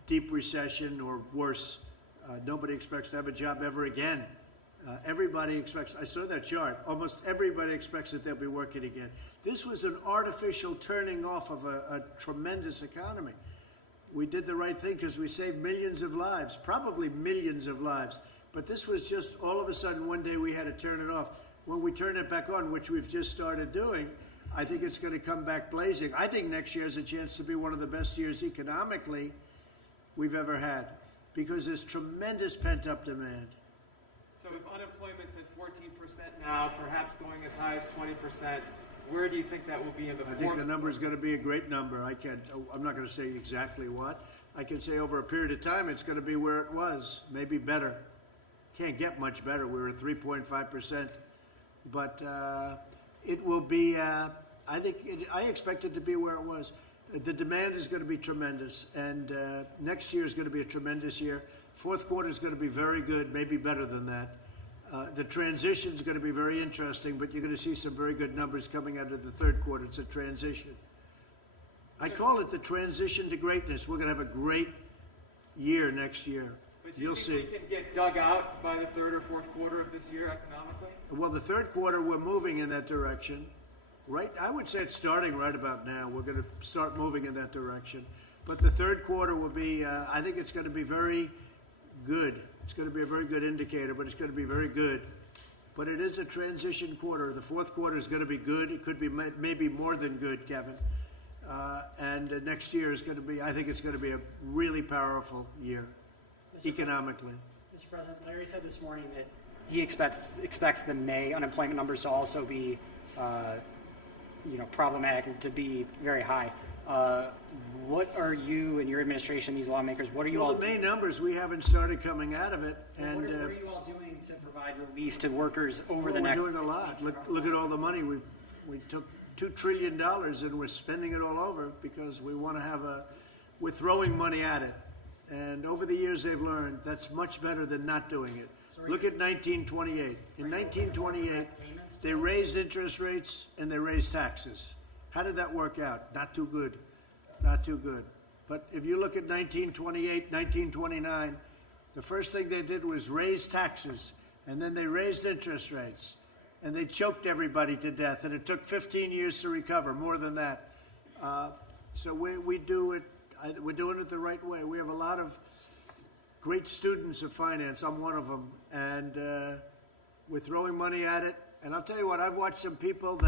deep recession or worse, nobody expects to have a job ever again. Everybody expects, I saw that chart, almost everybody expects that they'll be working again. This was an artificial turning off of a tremendous economy. We did the right thing because we saved millions of lives, probably millions of lives. But this was just all of a sudden one day we had to turn it off. When we turn it back on, which we've just started doing, I think it's going to come back blazing. I think next year has a chance to be one of the best years economically we've ever had because there's tremendous pent-up demand. So if unemployment's at 14% now, perhaps going as high as 20%, where do you think that will be in the fourth? I think the number is going to be a great number. I'm not going to say exactly what. I can say over a period of time it's going to be where it was, maybe better. Can't get much better. We were at 3.5%, but it will be. I expect it to be where it was. The demand is going to be tremendous, and next year is going to be a tremendous year. Fourth quarter is going to be very good, maybe better than that. The transition is going to be very interesting, but you're going to see some very good numbers coming out of the third quarter. It's a transition. I call it the transition to greatness. We're going to have a great year next year. But You'll see. We can get dug out by the third or fourth quarter of this year economically? Well, the third quarter, we're moving in that direction. Right? I would say it's starting right about now. We're going to start moving in that direction. But the third quarter will be, I think it's going to be very good. It's going to be a very good indicator, but it's going to be very good. But it is a transition quarter. The fourth quarter is going to be good. It could be maybe more than good, Kevin. And next year is going to be, I think it's going to be a really powerful year. Economically. Mr. President, Larry said this morning that he expects the May unemployment numbers to also be, problematic, to be very high. What are you and your administration, these lawmakers, what are you Well, all the main doing? numbers, we haven't started coming out of it, and What are you all doing to provide relief to workers over the next? we're doing a lot. Look at all the money. We took $2 trillion and we're spending it all over because we want to have we're throwing money at it. And over the years they've learned that's much better than not doing it. Look at 1928. In 1928, they raised interest rates and they raised taxes. How did that work out? Not too good. Not too good. But if you look at 1928, 1929, the first thing they did was raise taxes, and then they raised interest rates, and they choked everybody to death, and it took 15 years to recover, more than that. So we do it, we're doing it the right way. We have a lot of great students of finance. I'm one of them, and we're throwing money at it. And I'll tell you what, I've watched some people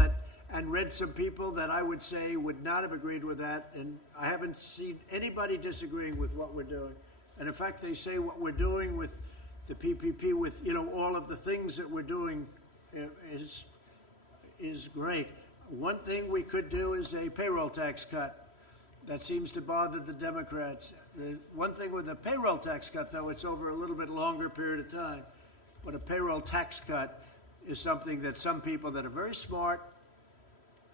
and read some people that I would say would not have agreed with that, and I haven't seen anybody disagreeing with what we're doing. And in fact, they say what we're doing with the PPP, with all of the things that we're doing, is great. One thing we could do is a payroll tax cut. That seems to bother the Democrats. One thing with a payroll tax cut, though, it's over a little bit longer period of time. But a payroll tax cut is something that some people that are very smart,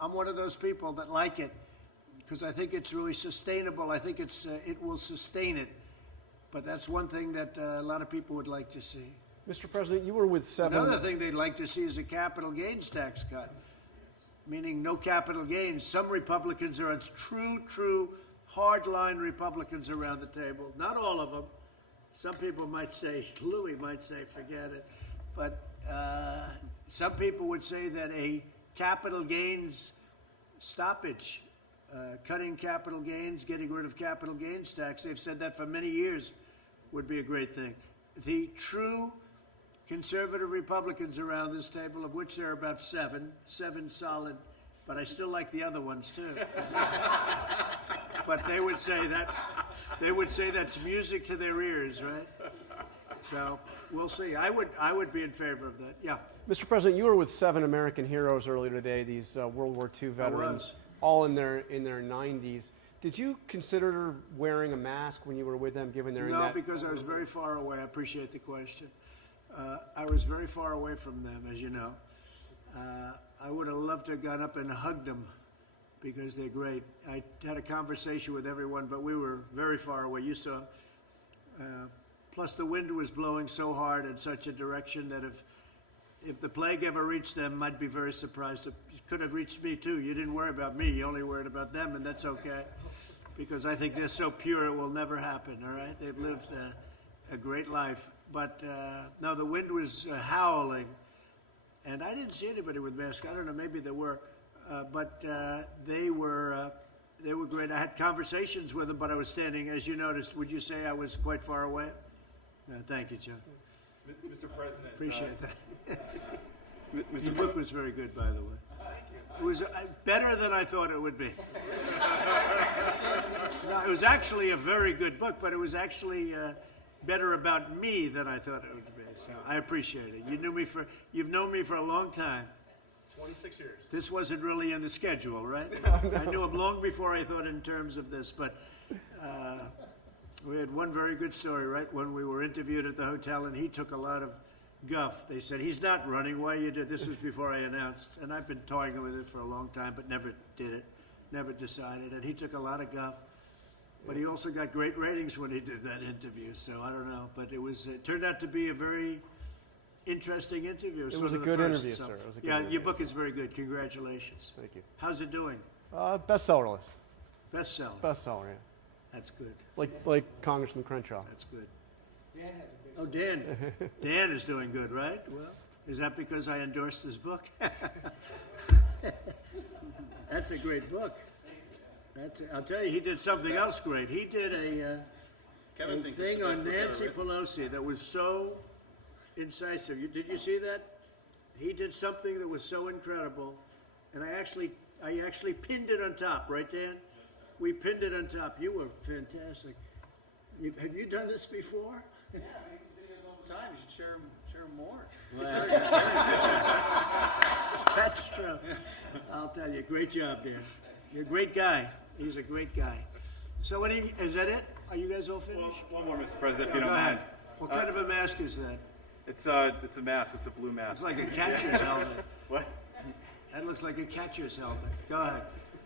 I'm one of those people that like it because I think it's really sustainable. I think it will sustain it. But that's one thing that a lot of people would like to see. Mr. President, you were with seven. Another thing they'd like to see is a capital gains tax cut, meaning no capital gains. Some Republicans are true hardline Republicans around the table. Not all of them. Some people might say, Louis might say, forget it. But some people would say that a capital gains stoppage, cutting capital gains, getting rid of capital gains tax, they've said that for many years, would be a great thing. The true conservative Republicans around this table, of which there are about seven solid, but I still like the other ones too. But they would say that's music to their ears, right? So we'll see. I would be in favor of that. Yeah. Mr. President, you were with 7 American heroes earlier today, these World War II veterans, all in their 90s. Did you consider wearing a mask when you were with them, given they're in that? No, because I was very far away. I appreciate the question. I was very far away from them, as you know. I would have loved to have gone up and hugged them because they're great. I had a conversation with everyone, but we were very far away. You saw. Plus, the wind was blowing so hard in such a direction that if the plague ever reached them, I'd be very surprised. It could have reached me, too. You didn't worry about me. You only worried about them, and that's okay, because I think they're so pure it will never happen, all right? They've lived a great life. But, no, the wind was howling, and I didn't see anybody with masks. I don't know, maybe there were, but they were great. I had conversations with them, but I was standing, as you noticed. Would you say I was quite far away? Thank you, John. Mr. President. Appreciate that. The book was very good, by the way. Thank you. It was better than I thought it would be. No, it was actually a very good book, but it was actually better about me than I thought it would be. So I appreciate it. You've known me for a long time. 26 years. This wasn't really in the schedule, right? No. I knew him long before I thought in terms of this, but we had one very good story, right? When we were interviewed at the hotel, and he took a lot of guff. They said, he's not running. Why you did? This was before I announced, and I've been toying with it for a long time, but never did it, never decided. And he took a lot of guff, but he also got great ratings when he did that interview. So I don't know, but it turned out to be a very interesting interview. It was a good interview, sir. It was a good yeah, interview. your book is very good. Congratulations. Thank you. How's it doing? Bestseller list. Bestseller. Bestseller, yeah. That's good. Like Congressman Crenshaw. That's good. Dan has a big Oh, Dan. Dan is doing good, right? Well, is that because I endorsed his book? That's a great book. I'll tell you, he did something else great. He did a thing on Nancy Pelosi that was so incisive. Did you see that? He did something that was so incredible, and I actually pinned it on top, right, Dan? We pinned it on top. You were fantastic. Have you done this before? Yeah, I make videos all the time. You should share them more. Well, that's true. I'll tell you. Great job, Dan. You're a great guy. He's a great guy. So is that it? Are you guys all finished? One more, Mr. President, if you Go don't ahead. mind. What kind of a mask is that? It's a mask. It's a blue mask. It's like a catcher's helmet. What? That looks like a catcher's helmet. Go ahead.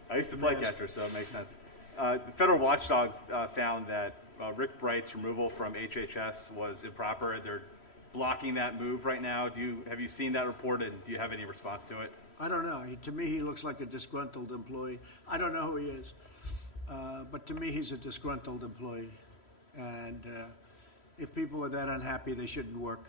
I used to play catcher, so it makes sense. The federal watchdog found that Rick Bright's removal from HHS was improper. They're blocking that move right now. Have you seen that report, and do you have any response to it? I don't know. To me, he looks like a disgruntled employee. I don't know who he is. But to me, he's a disgruntled employee. And if people are that unhappy, they shouldn't work.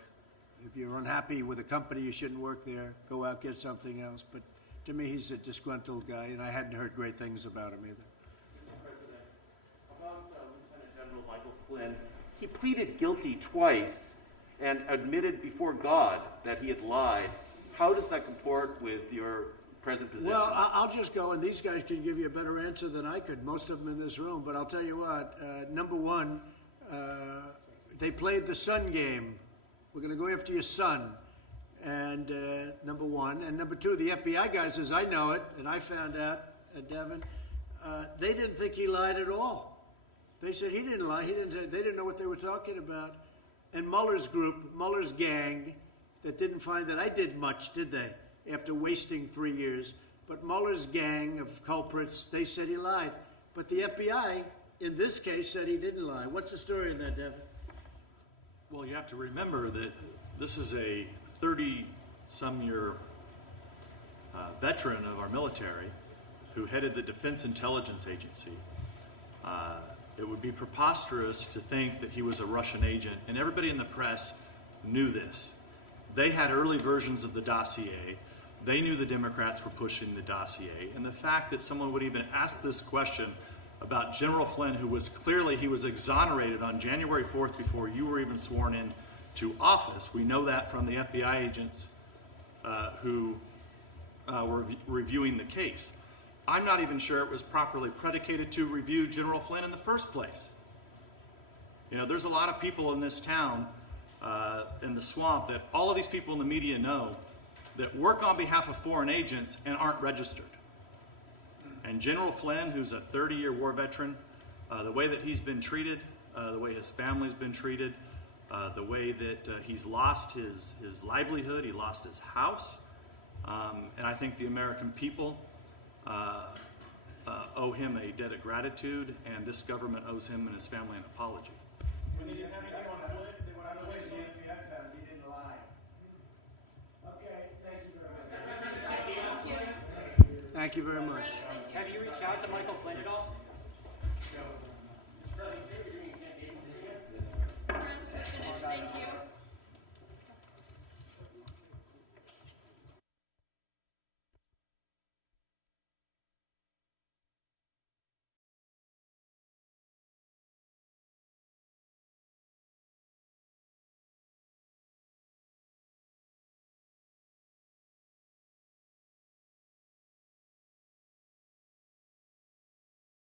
If you're unhappy with a company, you shouldn't work there. Go out, get something else. But to me, he's a disgruntled guy, and I hadn't heard great things about him either. Mr. President, about Lieutenant General Michael Flynn, he pleaded guilty twice and admitted before God that he had lied. How does that comport with your present position? Well, I'll just go, and these guys can give you a better answer than I could, most of them in this room. But I'll tell you what, number one, they played the son game. We're going to go after your son. And number one. And number two, the FBI guys, as I know it, and I found out, Devin, they didn't think he lied at all. They said he didn't lie. They didn't know what they were talking about. And Mueller's group, Mueller's gang, that didn't find that I did much, did they, after wasting 3 years? But Mueller's gang of culprits, they said he lied. But the FBI, in this case, said he didn't lie. What's the story in that, Devin? Well, you have to remember that this is a 30-some-year veteran of our military who headed the Defense Intelligence Agency. It would be preposterous to think that he was a Russian agent, and everybody in the press knew this. They had early versions of the dossier. They knew the Democrats were pushing the dossier, and the fact that someone would even ask this question about General Flynn, who was clearly, he was exonerated on January 4th before you were even sworn in to office. We know that from the FBI agents who were reviewing the case. I'm not even sure it was properly predicated to review General Flynn in the first place. You know, there's a lot of people in this town, in the swamp, that all of these people in the media know that work on behalf of foreign agents and aren't registered. And General Flynn, who's a 30-year war veteran, the way that he's been treated, the way his family's been treated, the way that he's lost his livelihood, he lost his house, and I think the American people owe him a debt of gratitude, and this government owes him and his family an apology. When they didn't have anything on Flynn, they went out of the way, so the FBI found he didn't lie. Okay, thank you very much. Thank you very much. Have you reached out to Michael Flynn at all? Mr. President,